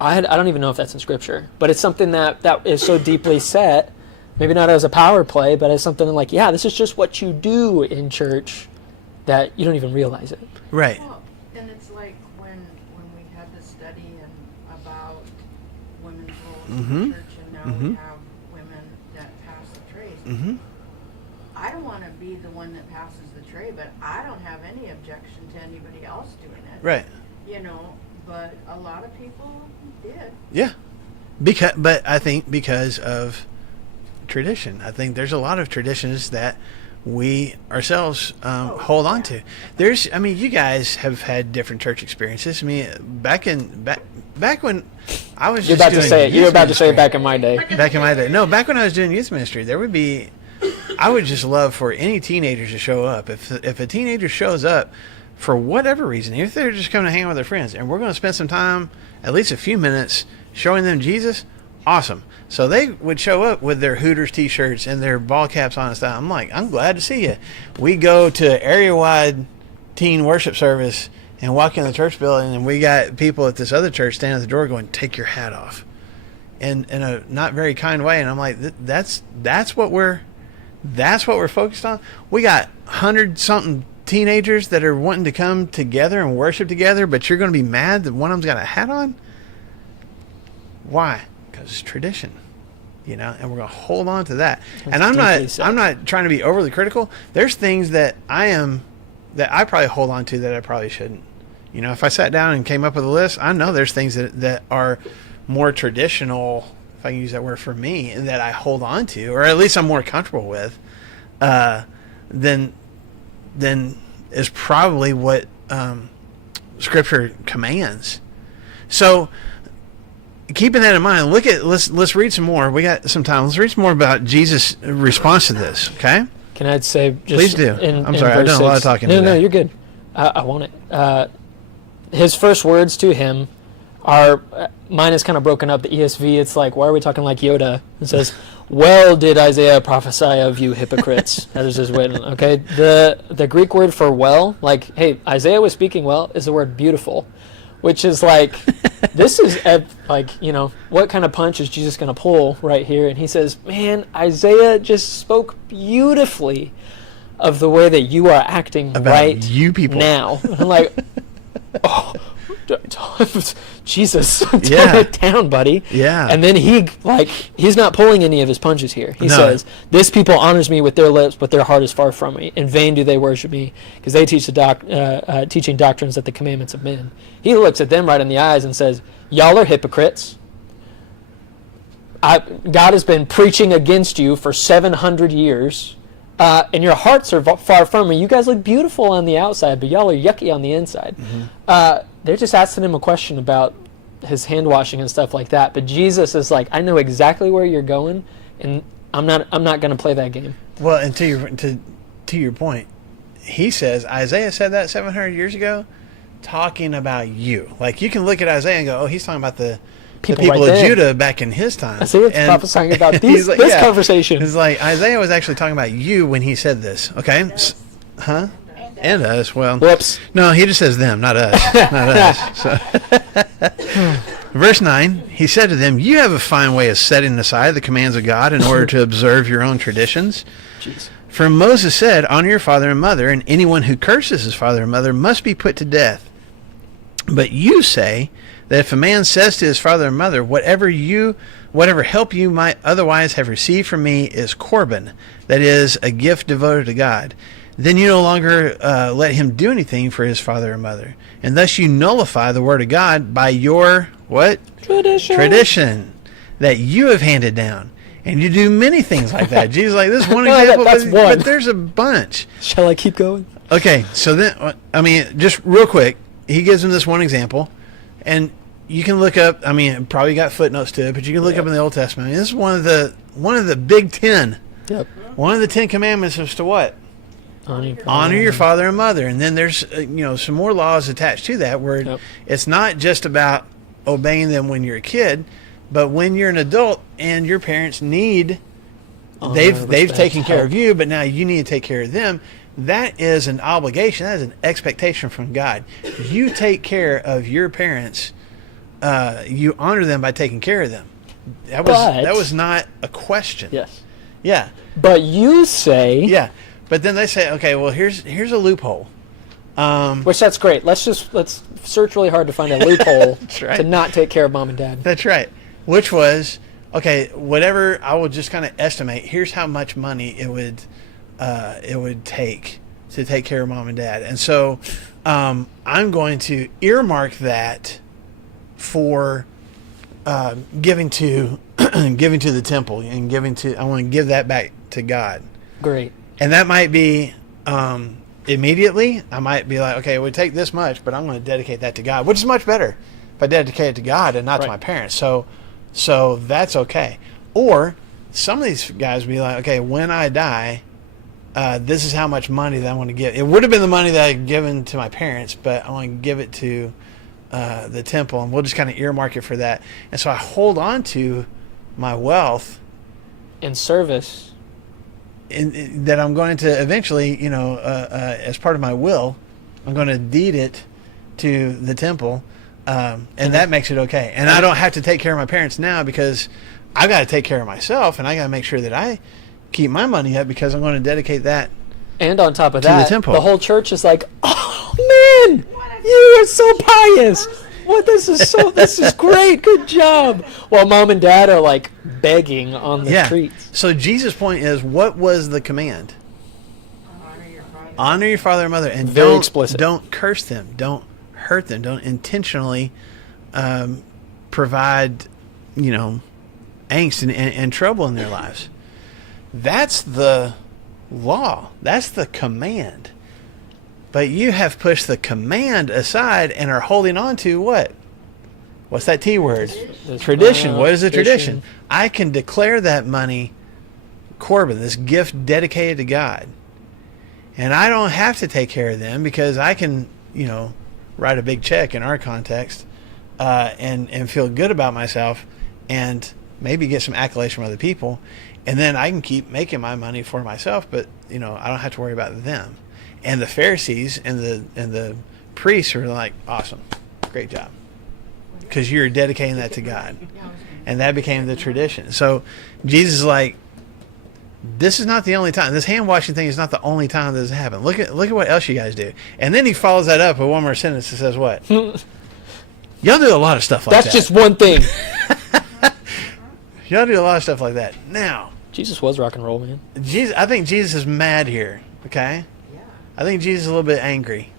I don't even know if that's in Scripture, but it's something that is so deeply set, maybe not as a power play, but as something like, yeah, this is just what you do in church, that you don't even realize it. Right. Well, and it's like when we had the study about women's roles in Mhm. the church, and now Mhm. we have women that pass the trays. Mm-hmm. I don't want to be the one that passes the tray, but I don't have any objection to anybody else doing it. Right. You know, but a lot of people did. Yeah. But I think because of tradition, I think there's a lot of traditions that we ourselves hold on to. You guys have had different church experiences. I mean, back when I was You're just about to doing say it. You're youth about to say it ministry. back in my day. Back in my day. No, back when I was doing youth ministry, there would be, I would just love for any teenagers to show up. If a teenager shows up for whatever reason, if they're just coming to hang out with their friends, and we're going to spend some time, at least a few minutes, showing them Jesus, awesome. So they would show up with their Hooters t-shirts and their ball caps on and stuff. I'm like, I'm glad to see you. We go to area-wide teen worship service and walk in the church building, and we got people at this other church standing at the door going, take your hat off. In a not very kind way, and I'm like, that's what we're focused on. We got 100-something teenagers that are wanting to come together and worship together, but you're going to be mad that one of them's got a hat on? Why? Because it's tradition, and we're going to hold on to that. That's and I'm deeply sad. not trying to be overly critical. There's things that I probably hold on to that I probably shouldn't. If I sat down and came up with a list, I know there's things that are more traditional, if I can use that word, for me, and that I hold on to, or at least I'm more comfortable with, than is probably what Scripture commands. So, keeping that in mind, let's read some more. We got some time. Let's read some more about Jesus' response to this. Okay. Can I say just Please do. I'm sorry, I've verse done a lot of 6 talking No, today. you're good. I want it. His first words to him are, mine is kind of broken up. The ESV, it's like, why are we talking like Yoda? It says, well did Isaiah prophesy of you hypocrites. That is his word. Okay. The Greek word for well, like, hey, Isaiah was speaking well, is the word beautiful, which is like, this is like, what kind of punch is Jesus going to pull right here? And he says, man, Isaiah just spoke beautifully of the way that you are acting About right you people. now. And I'm like, oh, Jesus, tone Yeah. it down, buddy. Yeah. And then he's not pulling any of his punches here. He No. says, this people honors me with their lips, but their heart is far from me. In vain do they worship me, because they teach teaching doctrines that the commandments of men. He looks at them right in the eyes and says, y'all are hypocrites. God has been preaching against you for 700 years. And your hearts are far from me. You guys look beautiful on the outside, but y'all are yucky on the inside. Mm-hmm. They're just asking him a question about his hand washing and stuff like that. But Jesus is like, I know exactly where you're going, and I'm not going to play that game. Well, and to your point, he says Isaiah said that 700 years ago, talking about you. Like, you can look at Isaiah and go, oh, he's talking about the people right of there. Judah back in his time. I see it's And prophesying about he's this conversation. It's like Isaiah was actually talking about you when he said this. Okay, huh? And us. Well, Whoops. no, he just says them, not us. Not us. So. Verse 9, he said to them, you have a fine way of setting aside the commands of God in order to observe your own traditions. Jeez. For Moses said, honor your father and mother, and anyone who curses his father and mother must be put to death. But you say that if a man says to his father and mother, whatever help you might otherwise have received from me is Corban, that is, a gift devoted to God, then you no longer let him do anything for his father or mother. And thus you nullify the word of God by your, what? Tradition. Tradition that you have handed down. And you do many things like that. Jesus is like, this is one No, example, that's one. but there's a bunch. Shall I keep going? Okay, so then, I mean, just real quick, he gives him this one example, and you can look up, I mean, it probably got footnotes to it, but you can look up in the Old Testament. I mean, this is one of the big 10. Yep. One of the 10 commandments is to what? Honor your father and mother. And then there's, some more laws attached to that where Yep. it's not just about obeying them when you're a kid, but when you're an adult and your parents need, they've respect, taken care help. of you, but now you need to take care of them. That is an obligation. That is an expectation from God. You take care of your parents. You honor them by taking care of them. That was not a question. Yes. Yeah. But you say, Yeah. But then they say, okay, well, here's a loophole. which that's great. Let's search really hard to find a loophole That's right. to not take care of mom and dad. That's right. Which was, okay, whatever, I will just kind of estimate, here's how much money it would take to take care of mom and dad. And so I'm going to earmark that for giving to the temple and I want to give that back to God. Great. And that might be immediately. I might be like, okay, it would take this much, but I'm going to dedicate that to God, which is much better if I dedicate it to God and not to Right. my parents. So that's okay. Or some of these guys would be like, okay, when I die, this is how much money that I want to give. It would have been the money that I'd given to my parents, but I want to give it to the temple, and we'll just kind of earmark it for that. And so I hold on to my wealth In service. that I'm going to eventually, as part of my will, I'm going to deed it to the temple, and that makes it okay. And I don't have to take care of my parents now because I've got to take care of myself, and I got to make sure that I keep my money up because I'm going to dedicate that. And on top of To the that, temple. the whole church is like, "Oh man, you are so pious! What this is great, good job!" While mom and dad are like begging on the streets. So Jesus' point is, what was the command? Honor your father. Honor your father and mother, and Very explicit. Don't curse them. Don't hurt them. Don't intentionally provide, angst and trouble in their lives. That's the law. That's the command. But you have pushed the command aside and are holding on to what? What's that T word? Tradition. What is a tradition? I can declare that money Corbin, this gift dedicated to God. And I don't have to take care of them because I can, write a big check in our context and feel good about myself and maybe get some accolades from other people. And then I can keep making my money for myself, but, I don't have to worry about them. And the Pharisees and the priests are like, awesome, great job. Because you're dedicating that to God. And that became the tradition. So Jesus is like, this is not the only time. This hand washing thing is not the only time this has happened. Look at what else you guys do. And then he follows that up with one more sentence that says what? Y'all do a lot of stuff like that. That's just one thing. Y'all do a lot of stuff like that. Now, Jesus was rock and roll, man. I think Jesus is mad here. Okay? Yeah. I think Jesus is a little bit angry.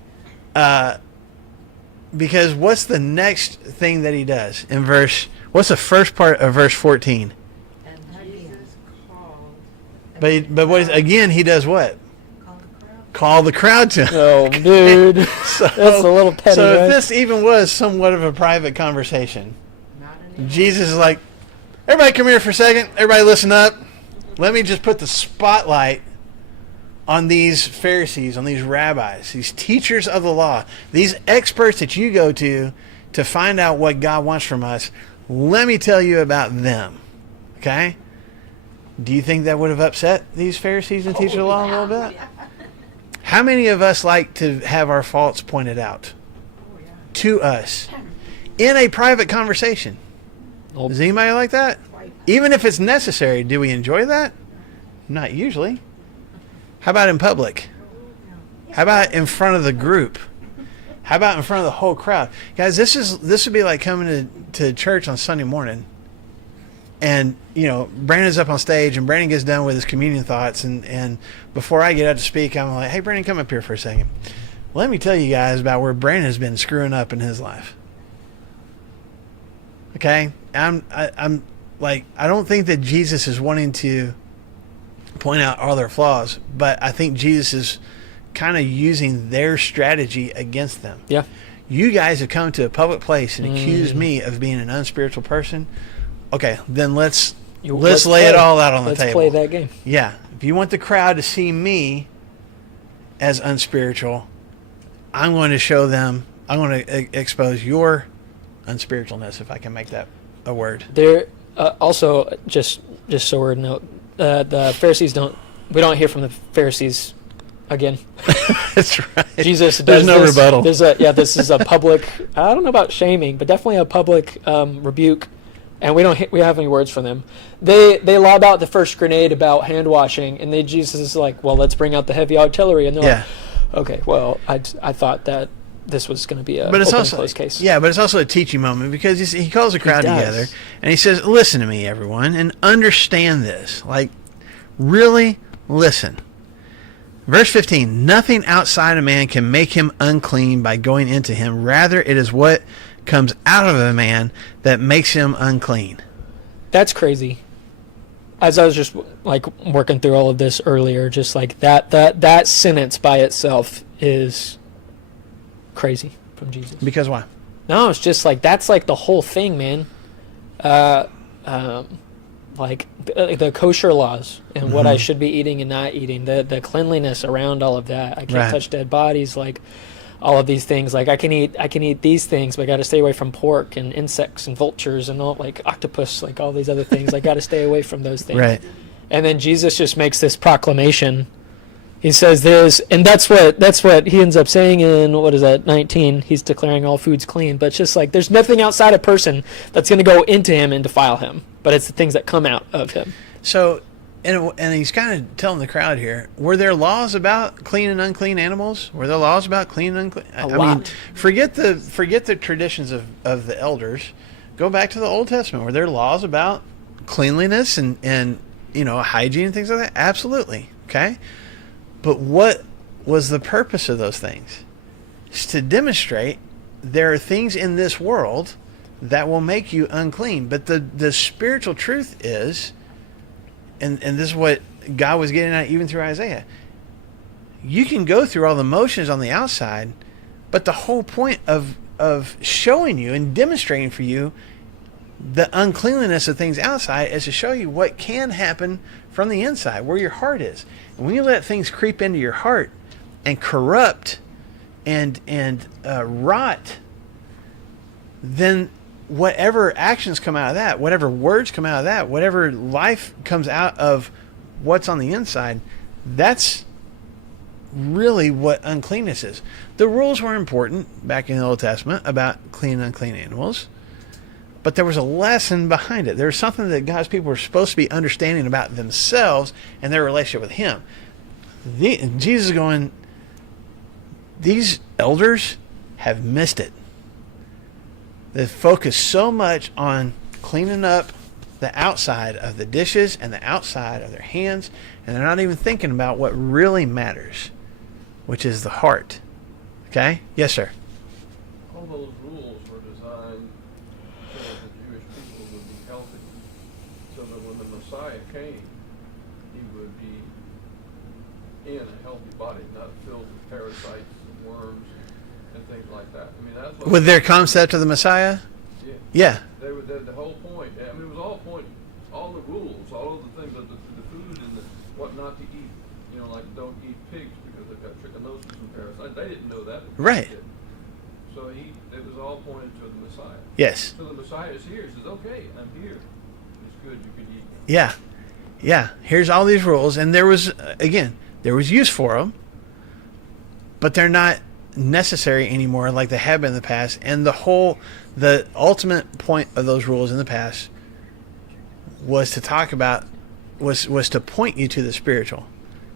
Because what's the next thing that he does in what's the first part of verse 14? And Jesus called. But again, he does what? Called the crowd. Call the crowd to him. Oh, dude. So, That's a little petty, so right? if this even was somewhat of a private conversation, Not anymore. Jesus is like, everybody come here for a second. Everybody listen up. Let me just put the spotlight on these Pharisees, on these rabbis, these teachers of the law, these experts that you go to find out what God wants from us. Let me tell you about them. Okay? Do you think that would have upset these Pharisees and teachers of the law a little bit? How many of us like to have our faults pointed out Oh, yeah. to us in a private conversation? Nope. Is anybody like that? Even if it's necessary, do we enjoy that? Not usually. How about in public? How about in front of the group? How about in front of the whole crowd? Guys, this would be like coming to church on Sunday morning. And, Brandon's up on stage and Brandon gets done with his communion thoughts. And before I get up to speak, I'm like, hey, Brandon, come up here for a second. Let me tell you guys about where Brandon has been screwing up in his life. Okay? like, I don't think that Jesus is wanting to point out all their flaws, but I think Jesus is kind of using their strategy against them. Yeah. You guys have come to a public place and accused me of being an unspiritual person. Okay, then let's lay it all out on the table. Let's play that game. Yeah. If you want the crowd to see me as unspiritual, I'm going to show them, I'm going to expose your unspiritualness, if I can make that a word. There also, just so we're note, the Pharisees we don't hear from the Pharisees again. That's right. Jesus does There's no this. rebuttal. This is a public, I don't know about shaming, but definitely a public rebuke. And we have any words from them. They lob out the first grenade about hand washing, and Jesus is like, well, let's bring out the heavy artillery. And they're like, okay, well, I thought that this was going to be a open and close case. Yeah, but it's also a teaching moment because he calls the crowd together and he says, listen to me, everyone, and understand this. Like, really listen. Verse 15, nothing outside a man can make him unclean by going into him. Rather, it is what comes out of a man that makes him unclean. That's crazy. As I was just like working through all of this earlier, just like that sentence by itself is crazy from Jesus. Because why? No, it's just like that's like the whole thing, man. Like the kosher laws and what I should be eating and not eating, the cleanliness around all of that. I can't touch dead bodies, like all of these things. Like I can eat these things, but I got to stay away from pork and insects and vultures and all, like octopus, like all these other things. I got to stay away from those things. Right. And then Jesus just makes this proclamation. He says and that's what he ends up saying in, 19? He's declaring all foods clean. But it's just like there's nothing outside a person that's going to go into him and defile him. But it's the things that come out of him. So, and he's kind of telling the crowd here, were there laws about clean and unclean animals? Were there laws about clean and unclean? I mean, forget the traditions of the elders. Go back to the Old Testament. Were there laws about cleanliness and hygiene and things like that? Absolutely. Okay. But what was the purpose of those things? It's to demonstrate there are things in this world that will make you unclean. But the spiritual truth is, and this is what God was getting at even through Isaiah, you can go through all the motions on the outside, but the whole point of showing you and demonstrating for you the uncleanliness of things outside is to show you what can happen from the inside, where your heart is. And when you let things creep into your heart and corrupt and rot, then whatever actions come out of that, whatever words come out of that, whatever life comes out of what's on the inside, that's really what uncleanness is. The rules were important back in the Old Testament about clean and unclean animals, but there was a lesson behind it. There was something that God's people were supposed to be understanding about themselves and their relationship with Him. Jesus is going, these elders have missed it. They focus so much on cleaning up the outside of the dishes and the outside of their hands, and they're not even thinking about what really matters, which is the heart. Okay? Yes, sir. All those rules were designed so that the Jewish people would be healthy, so that when the Messiah came, he would be in a healthy body, not filled with parasites and worms and things like that. I mean, that's what With their concept of the Messiah? Yeah. They were the whole point. I mean, it was all point, all the rules, all of the things, the food and what not to eat. Like don't eat pigs because they've got trichinosis and parasites. They didn't know that. Right. So it was all pointed to the Messiah. Yes. So the Messiah is here. He says, "Okay, I'm here. It's good. You can eat." Yeah. Yeah. Here's all these rules, and there was use for them, but they're not necessary anymore like they have been in the past. And the ultimate point of those rules in the past was to talk about was to point you to the spiritual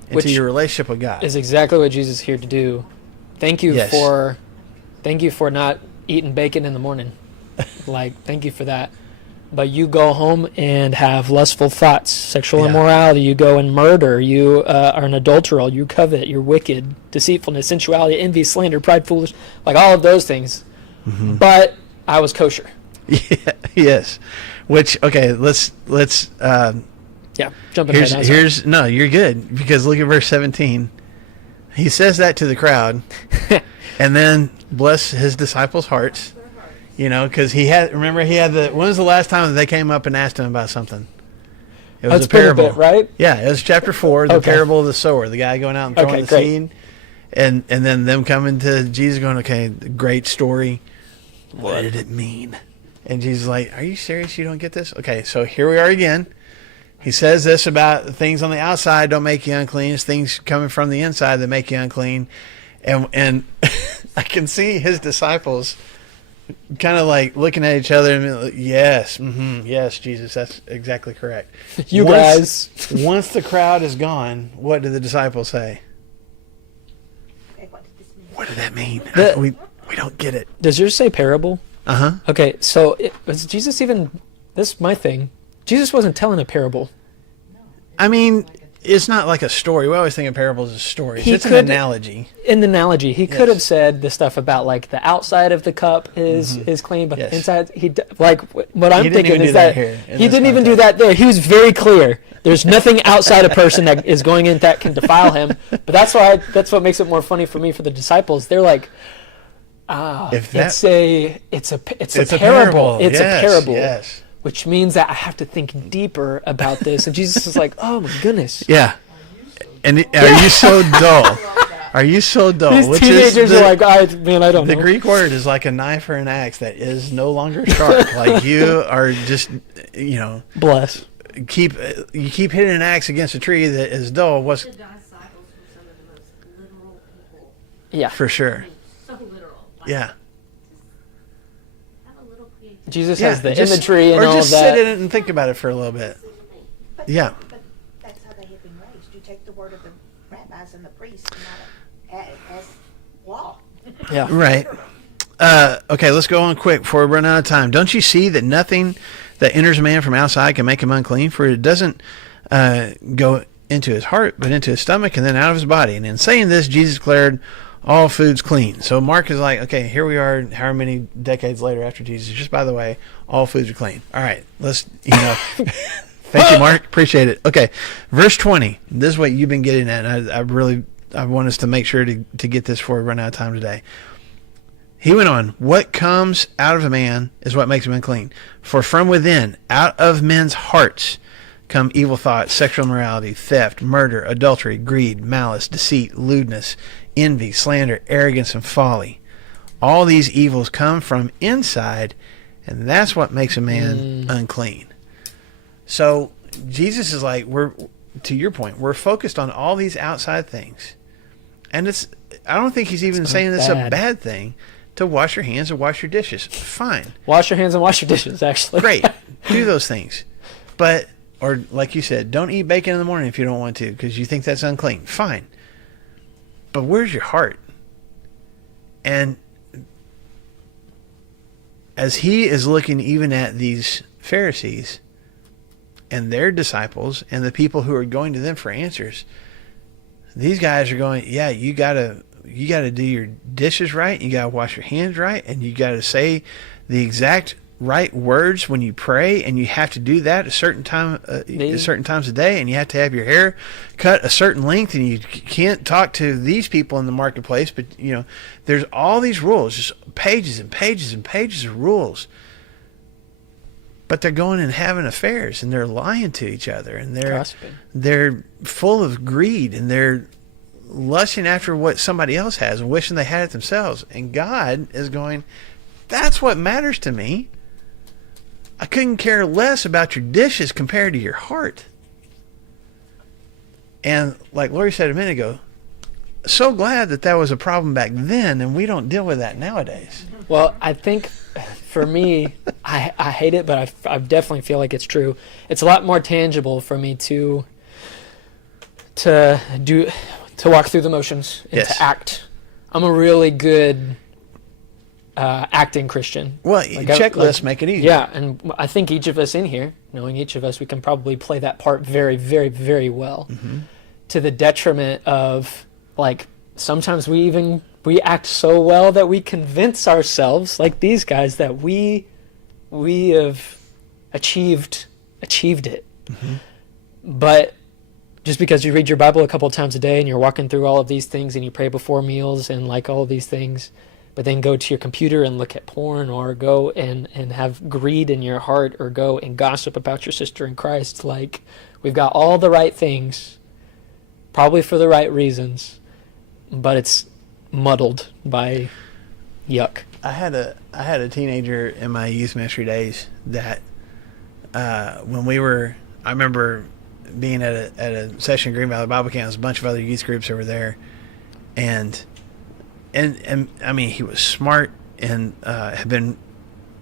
and Which to your relationship with God. Is exactly what Jesus is here to do. Thank you for not eating bacon in the morning. Thank you for that. But you go home and have lustful thoughts, sexual immorality, you go and murder, you are an adulterer, you covet, you're wicked, deceitfulness, sensuality, envy, slander, pride, foolish, like all of those things. Mm-hmm. But I was kosher. Yeah, yes. Which, okay, let's Yeah, jumping ahead. I'm sorry. here's no, you're good, because look at verse 17. He says that to the crowd, and then bless his disciples' hearts, because remember he had when was the last time that they came up and asked him about something? It was That's a been a parable, bit, right? Yeah, it was chapter 4, the Okay. parable of the sower, the guy going out and throwing Okay, the great. seed, and then them coming to Jesus going, okay, great story. What did it mean? And Jesus is like, are you serious? You don't get this? Okay, so here we are again. He says this about things on the outside don't make you unclean. It's things coming from the inside that make you unclean. And I can see his disciples kind of like looking at each other and being like, yes, yes, Jesus, that's exactly correct. You Once- guys. Once the crowd is gone, what do the disciples say? Okay, what did this mean? What did that mean? The- We don't get it. Does yours say parable? Uh-huh. Okay, so was Jesus even? This is my thing. Jesus wasn't telling a parable. I mean, it's not like a story. We always think of parables as stories. He It's an could- analogy. In the analogy, he could Yes. have said the stuff about like the outside of the cup is clean, but Yes. the inside what I'm He didn't thinking even is do that that here, in he this didn't even do context. that there. He was very clear. There's nothing outside a person that is going in that can defile him. But that's what makes it more funny for me for the disciples. They're like, If that- it's a parable. It's Yes, a parable. Yes. Which means that I have to think deeper about this. And Jesus is like, oh my goodness. Yeah. And are you so dull? Are you so dull? These Which teenagers is are like, I don't the know. Greek word is like a knife or an axe that is no longer sharp. Like you are just, Bless. you keep hitting an axe against a tree that is dull. What's The disciples were some of the most literal people. Yeah. for sure? So literal. Like, Yeah. have a little creativity. Jesus Yeah. has the just- imagery and or all just of that. sit in it and think about it for a little bit. But, Yeah. But that's how they had been raised. You take the word of the rabbis and the priests, not as law. Yeah. Right. Okay, let's go on quick before we run out of time. Don't you see that nothing that enters a man from outside can make him unclean? For it doesn't go into his heart, but into his stomach and then out of his body. And in saying this, Jesus declared all foods clean. So Mark is like, okay, here we are, how many decades later after Jesus? Just by the way, all foods are clean. All right, let's, thank you, Mark. Appreciate it. Okay, verse 20. This is what you've been getting at. And I want us to make sure to get this before we run out of time today. He went on, what comes out of a man is what makes him unclean. For from within, out of men's hearts, come evil thoughts, sexual immorality, theft, murder, adultery, greed, malice, deceit, lewdness, envy, slander, arrogance, and folly. All these evils come from inside, and that's what makes a man unclean. So Jesus is like, to your point, we're focused on all these outside things. And I don't think he's even saying this is a bad. bad thing to wash your hands or wash your dishes. Fine. Wash your hands and wash your dishes, actually. Great. Do those things. Or like you said, don't eat bacon in the morning if you don't want to because you think that's unclean. Fine. But where's your heart? And as he is looking even at these Pharisees and their disciples and the people who are going to them for answers, these guys are going, yeah, you gotta do your dishes right, you gotta wash your hands right, and you gotta say the exact right words when you pray, and you have to do that at certain times a day, and you have to have your hair cut a certain length, and you can't talk to these people in the marketplace. But there's all these rules, just pages and pages and pages of rules. But they're going and having affairs, and they're lying to each other, and they're full of greed, and they're lusting after what somebody else has and wishing they had it themselves. And God is going, that's what matters to me. I couldn't care less about your dishes compared to your heart. And like Lori said a minute ago, so glad that was a problem back then, and we don't deal with that nowadays. Well, I think for me, I hate it, but I definitely feel like it's true. It's a lot more tangible for me to walk through the motions and Yes. to act. I'm a really good acting Christian. Well, checklists make it easier. Yeah, and I think each of us in here, knowing each of us, we can probably play that part very, very, very well. Mm-hmm. To the detriment of, like, sometimes we act so well that we convince ourselves, like these guys, that we we have achieved it. But just because you read your Bible a couple of times a day and you're walking through all of these things and you pray before meals and like all of these things, but then go to your computer and look at porn or go and have greed in your heart or go and gossip about your sister in Christ, like we've got all the right things, probably for the right reasons, but it's muddled by yuck. I had a teenager in my youth ministry days that when I remember being at a session in Green Valley Bible Camp. There's a bunch of other youth groups over there, and I mean, he was smart and had been,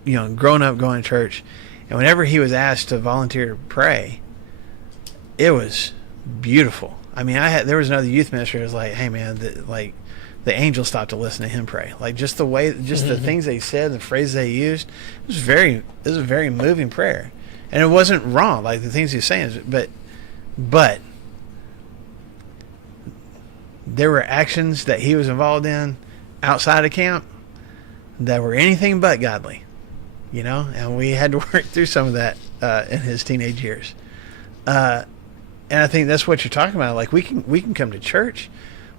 grown up going to church. And whenever he was asked to volunteer to pray, it was beautiful. I mean, there was another youth minister who was like, "Hey, man, the angels stopped to listen to him pray." Like just the things they said, the phrases they used, it was a very moving prayer, and it wasn't wrong. Like the things he was saying, but there were actions that he was involved in outside of camp that were anything but godly, and we had to work through some of that in his teenage years. And I think that's what you're talking about. Like we can come to church,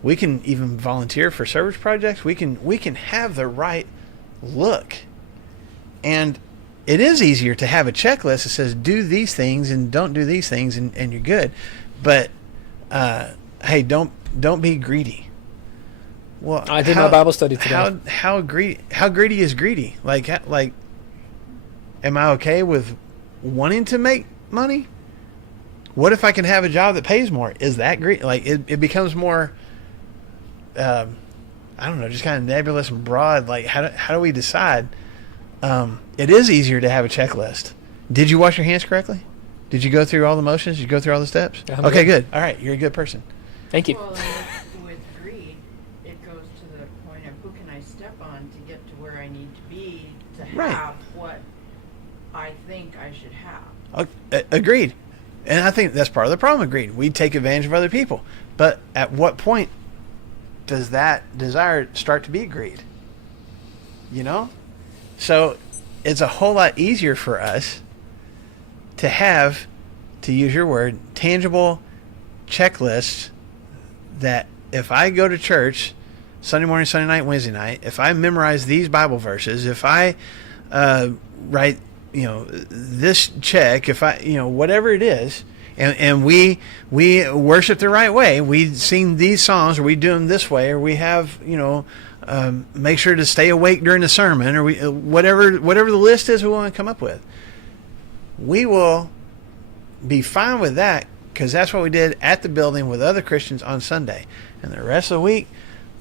we can even volunteer for service projects. We can have the right look, and it is easier to have a checklist that says do these things and don't do these things, and you're good. But hey, don't be greedy. Well, I did my Bible study today. How greedy is greedy? Like, am I okay with wanting to make money? What if I can have a job that pays more? Is that greedy? Like, it becomes more, I don't know, just kind of nebulous and broad. Like, how do we decide? It is easier to have a checklist. Did you wash your hands correctly? Did you go through all the motions? Did you go through all the steps? Yeah, okay, good. All right, you're a good person. Thank you. Well, and with greed, it goes to the point of who can I step on to get to where I need to be to Right. have what I think I should have. Agreed. And I think that's part of the problem with greed. We take advantage of other people. But at what point does that desire start to be greed? So it's a whole lot easier for us to have, to use your word, tangible checklists that if I go to church Sunday morning, Sunday night, Wednesday night, if I memorize these Bible verses, if I write this check, if I whatever it is, and we worship the right way, we sing these songs, or we do them this way, or we have make sure to stay awake during the sermon, or whatever the list is we want to come up with, we will be fine with that because that's what we did at the building with other Christians on Sunday. And the rest of the week,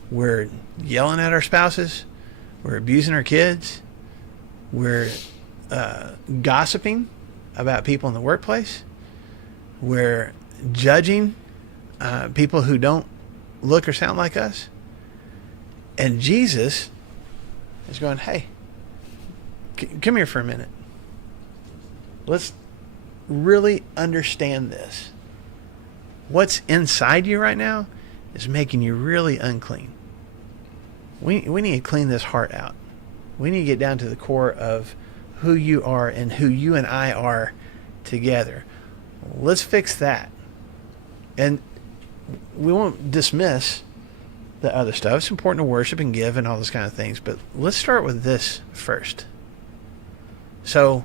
we're yelling at our spouses, we're abusing our kids, we're gossiping about people in the workplace, we're judging people who don't look or sound like us. And Jesus is going, "Hey, come here for a minute. Let's really understand this. What's inside you right now is making you really unclean. We need to clean this heart out. We need to get down to the core of who you are and who you and I are together. Let's fix that." And we won't dismiss the other stuff. It's important to worship and give and all those kind of things, but let's start with this first. So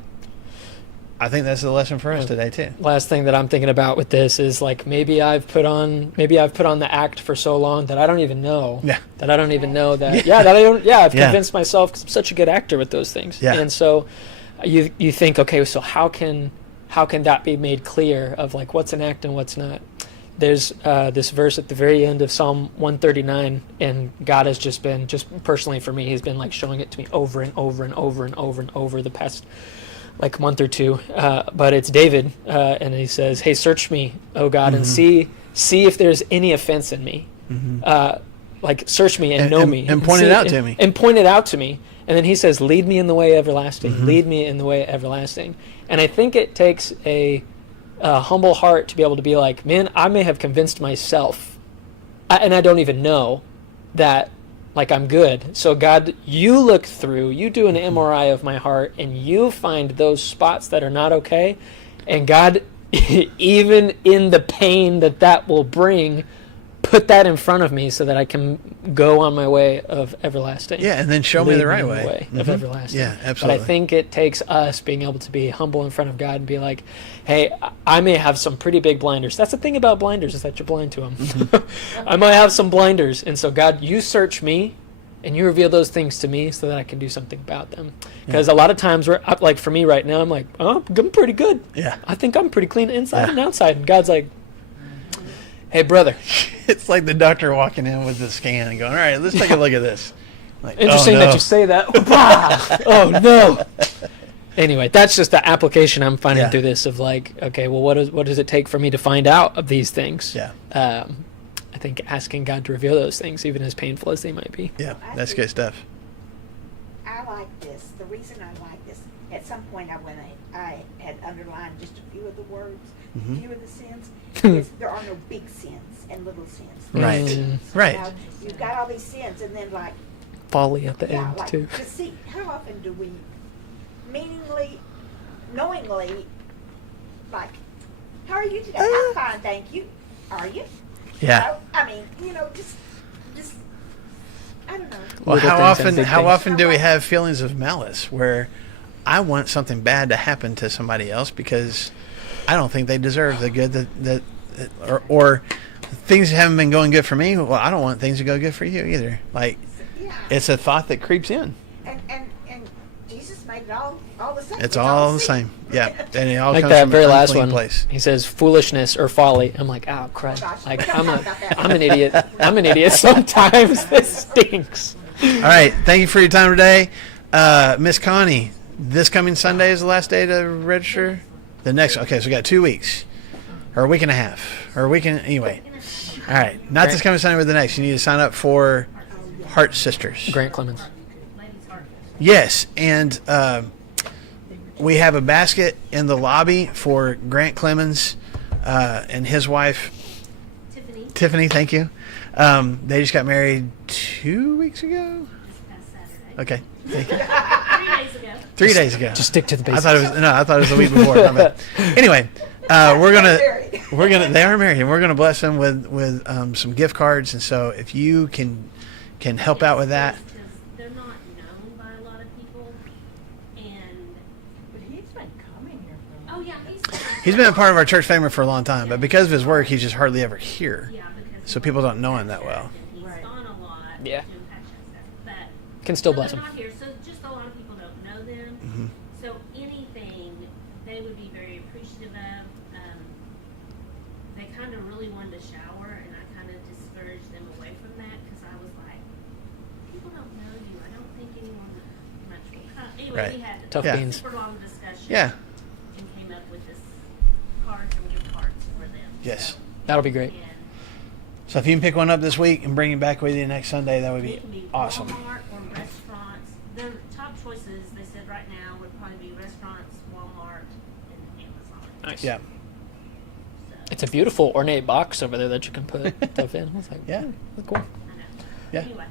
I think that's the lesson for us today too. Last thing that I'm thinking about with this is like maybe I've put on the act for so long that I don't even know. Yeah. That I don't even know that. Yeah. That I don't. Yeah. I've Yeah. convinced myself because I'm such a good actor with those things. Yeah. And so you think, okay, so how can that be made clear of like what's an act and what's not? There's this verse at the very end of Psalm 139, and God has just personally for me, he's been like showing it to me over and over and over and over and over the past like month or two. But it's David, and he says, "Hey, search me, O God, and see if there's any offense in me. Like search me and know me, and point it out to me, and point it out to me." And then he says, "Lead me in the way everlasting. Lead me in the way everlasting." And I think it takes a humble heart to be able to be like, man, I may have convinced myself, and I don't even know that like I'm good. So God, you look through, you do an MRI of my heart, and you find those spots that are not okay. And God, even in the pain that will bring, put that in front of me so that I can go on my way of everlasting. Yeah, and then show me Lead the right in the way. of everlasting. Yeah, But absolutely. I think it takes us being able to be humble in front of God and be like, hey, I may have some pretty big blinders. That's the thing about blinders, is that you're blind to them. Mm-hmm. I might have some blinders. And so, God, you search me and you reveal those things to me so that I can do something about them. Because a lot of times, like for me right now, I'm like, oh, I'm pretty good. Yeah. I think I'm pretty clean inside and outside. And God's like, hey, brother. It's like the doctor walking in with the scan and going, all right, let's take a look at this. Like, Interesting oh, no. that you say that. Oh, no. Anyway, that's just the application I'm finding Yeah. through this of like, okay, well, what does it take for me to find out of these things? Yeah. I think asking God to reveal those things, even as painful as they might be. Yeah, that's good stuff. I like this. The reason I like this, at some point I had underlined just a few of the words, Mhm. a few of the sins. Is there are no big sins and little sins. Right. Mm. Right. Now, you've got all these sins, and then like, Folly at the yeah, end, like too. deceit. How often do we meaningly, knowingly, like, how are you today? I'm fine, thank you. Are you? Yeah. I mean, just I don't know. Well, Little how things and often big how things. often do we have feelings of malice where I want something bad to happen to somebody else because I don't think they deserve the good that or things haven't been going good for me. Well, I don't want things to go good for you either. Like, Yeah. it's a thought that creeps in. And Jesus made it all the same. It's all the same. Yeah, and it all Like comes that from very an last unclean one. place. He says foolishness or folly. I'm like, oh, crud. gosh. Like, Don't talk about that. I'm an idiot. I'm an idiot sometimes. This stinks. All right, thank you for your time today, Miss Connie. This coming Sunday is the last day to register. The next, okay, so we got 2 weeks, or a week and a half, or a week and anyway. All right, not this coming Sunday, but the next. You need to sign up for Heart Sisters. Grant Clemens. Ladies' heart. Yes, and we have a basket in the lobby for Grant Clemens and his wife, Tiffany, Tiffany. Thank you. They just got married 2 weeks ago. this past Saturday. Okay, thank you. 3 days ago. 3 days ago. Just stick to the I basics. thought it was the week before. My bad. Anyway, we're gonna they are married, and we're gonna bless them with some gift cards. And so if you can help out with that. Because they're not known by a lot of people, and But he's been coming here for. oh yeah, He's been a part of our church family for a long time, but because of his work, he's just hardly ever here. yeah, because So people don't know him that well. and he's Right. gone a lot Yeah. doing passion stuff, but Can still so bless they're him. not here, so just a lot of people don't know them. Mhm. So anything they would be very appreciative of. They kind of really wanted to shower, and I kind of discouraged them away from that because I was like, people don't know you. I don't think anyone much will come. Anyway, Right. we had Tough a beans. super long discussion. Yeah. And came up with this cards and gift cards for them. Yes. That'll be great. And So if you can pick one up this week and bring it back with you next Sunday, that would it be can be awesome. Walmart or restaurants. Their top choices, they said right now, would probably be restaurants, Walmart, and Amazon. Nice. Yeah. So, It's a beautiful ornate box over there that you can put stuff in. I was like, Yeah. look cool. I know. Yeah. Anyway,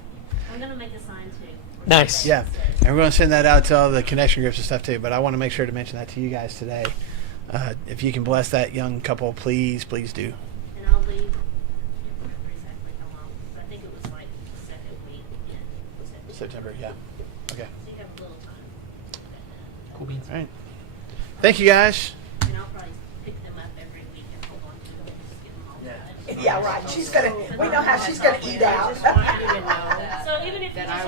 I'm gonna make a sign too. for Nice. Sunday. Yeah. And we're going to send that out to all the connection groups and stuff too. But I want to make sure to mention that to you guys today. If you can bless that young couple, please, please do. And I'll leave, I can't remember exactly how long, but I think it was like the second week in September. September, yeah. Okay. So you have a little time. Cool beans. All right. Thank you guys. And I'll probably pick them up every week and hold on to them and just get them all done. Yeah, right. We know how she's gonna eat out. So even if you just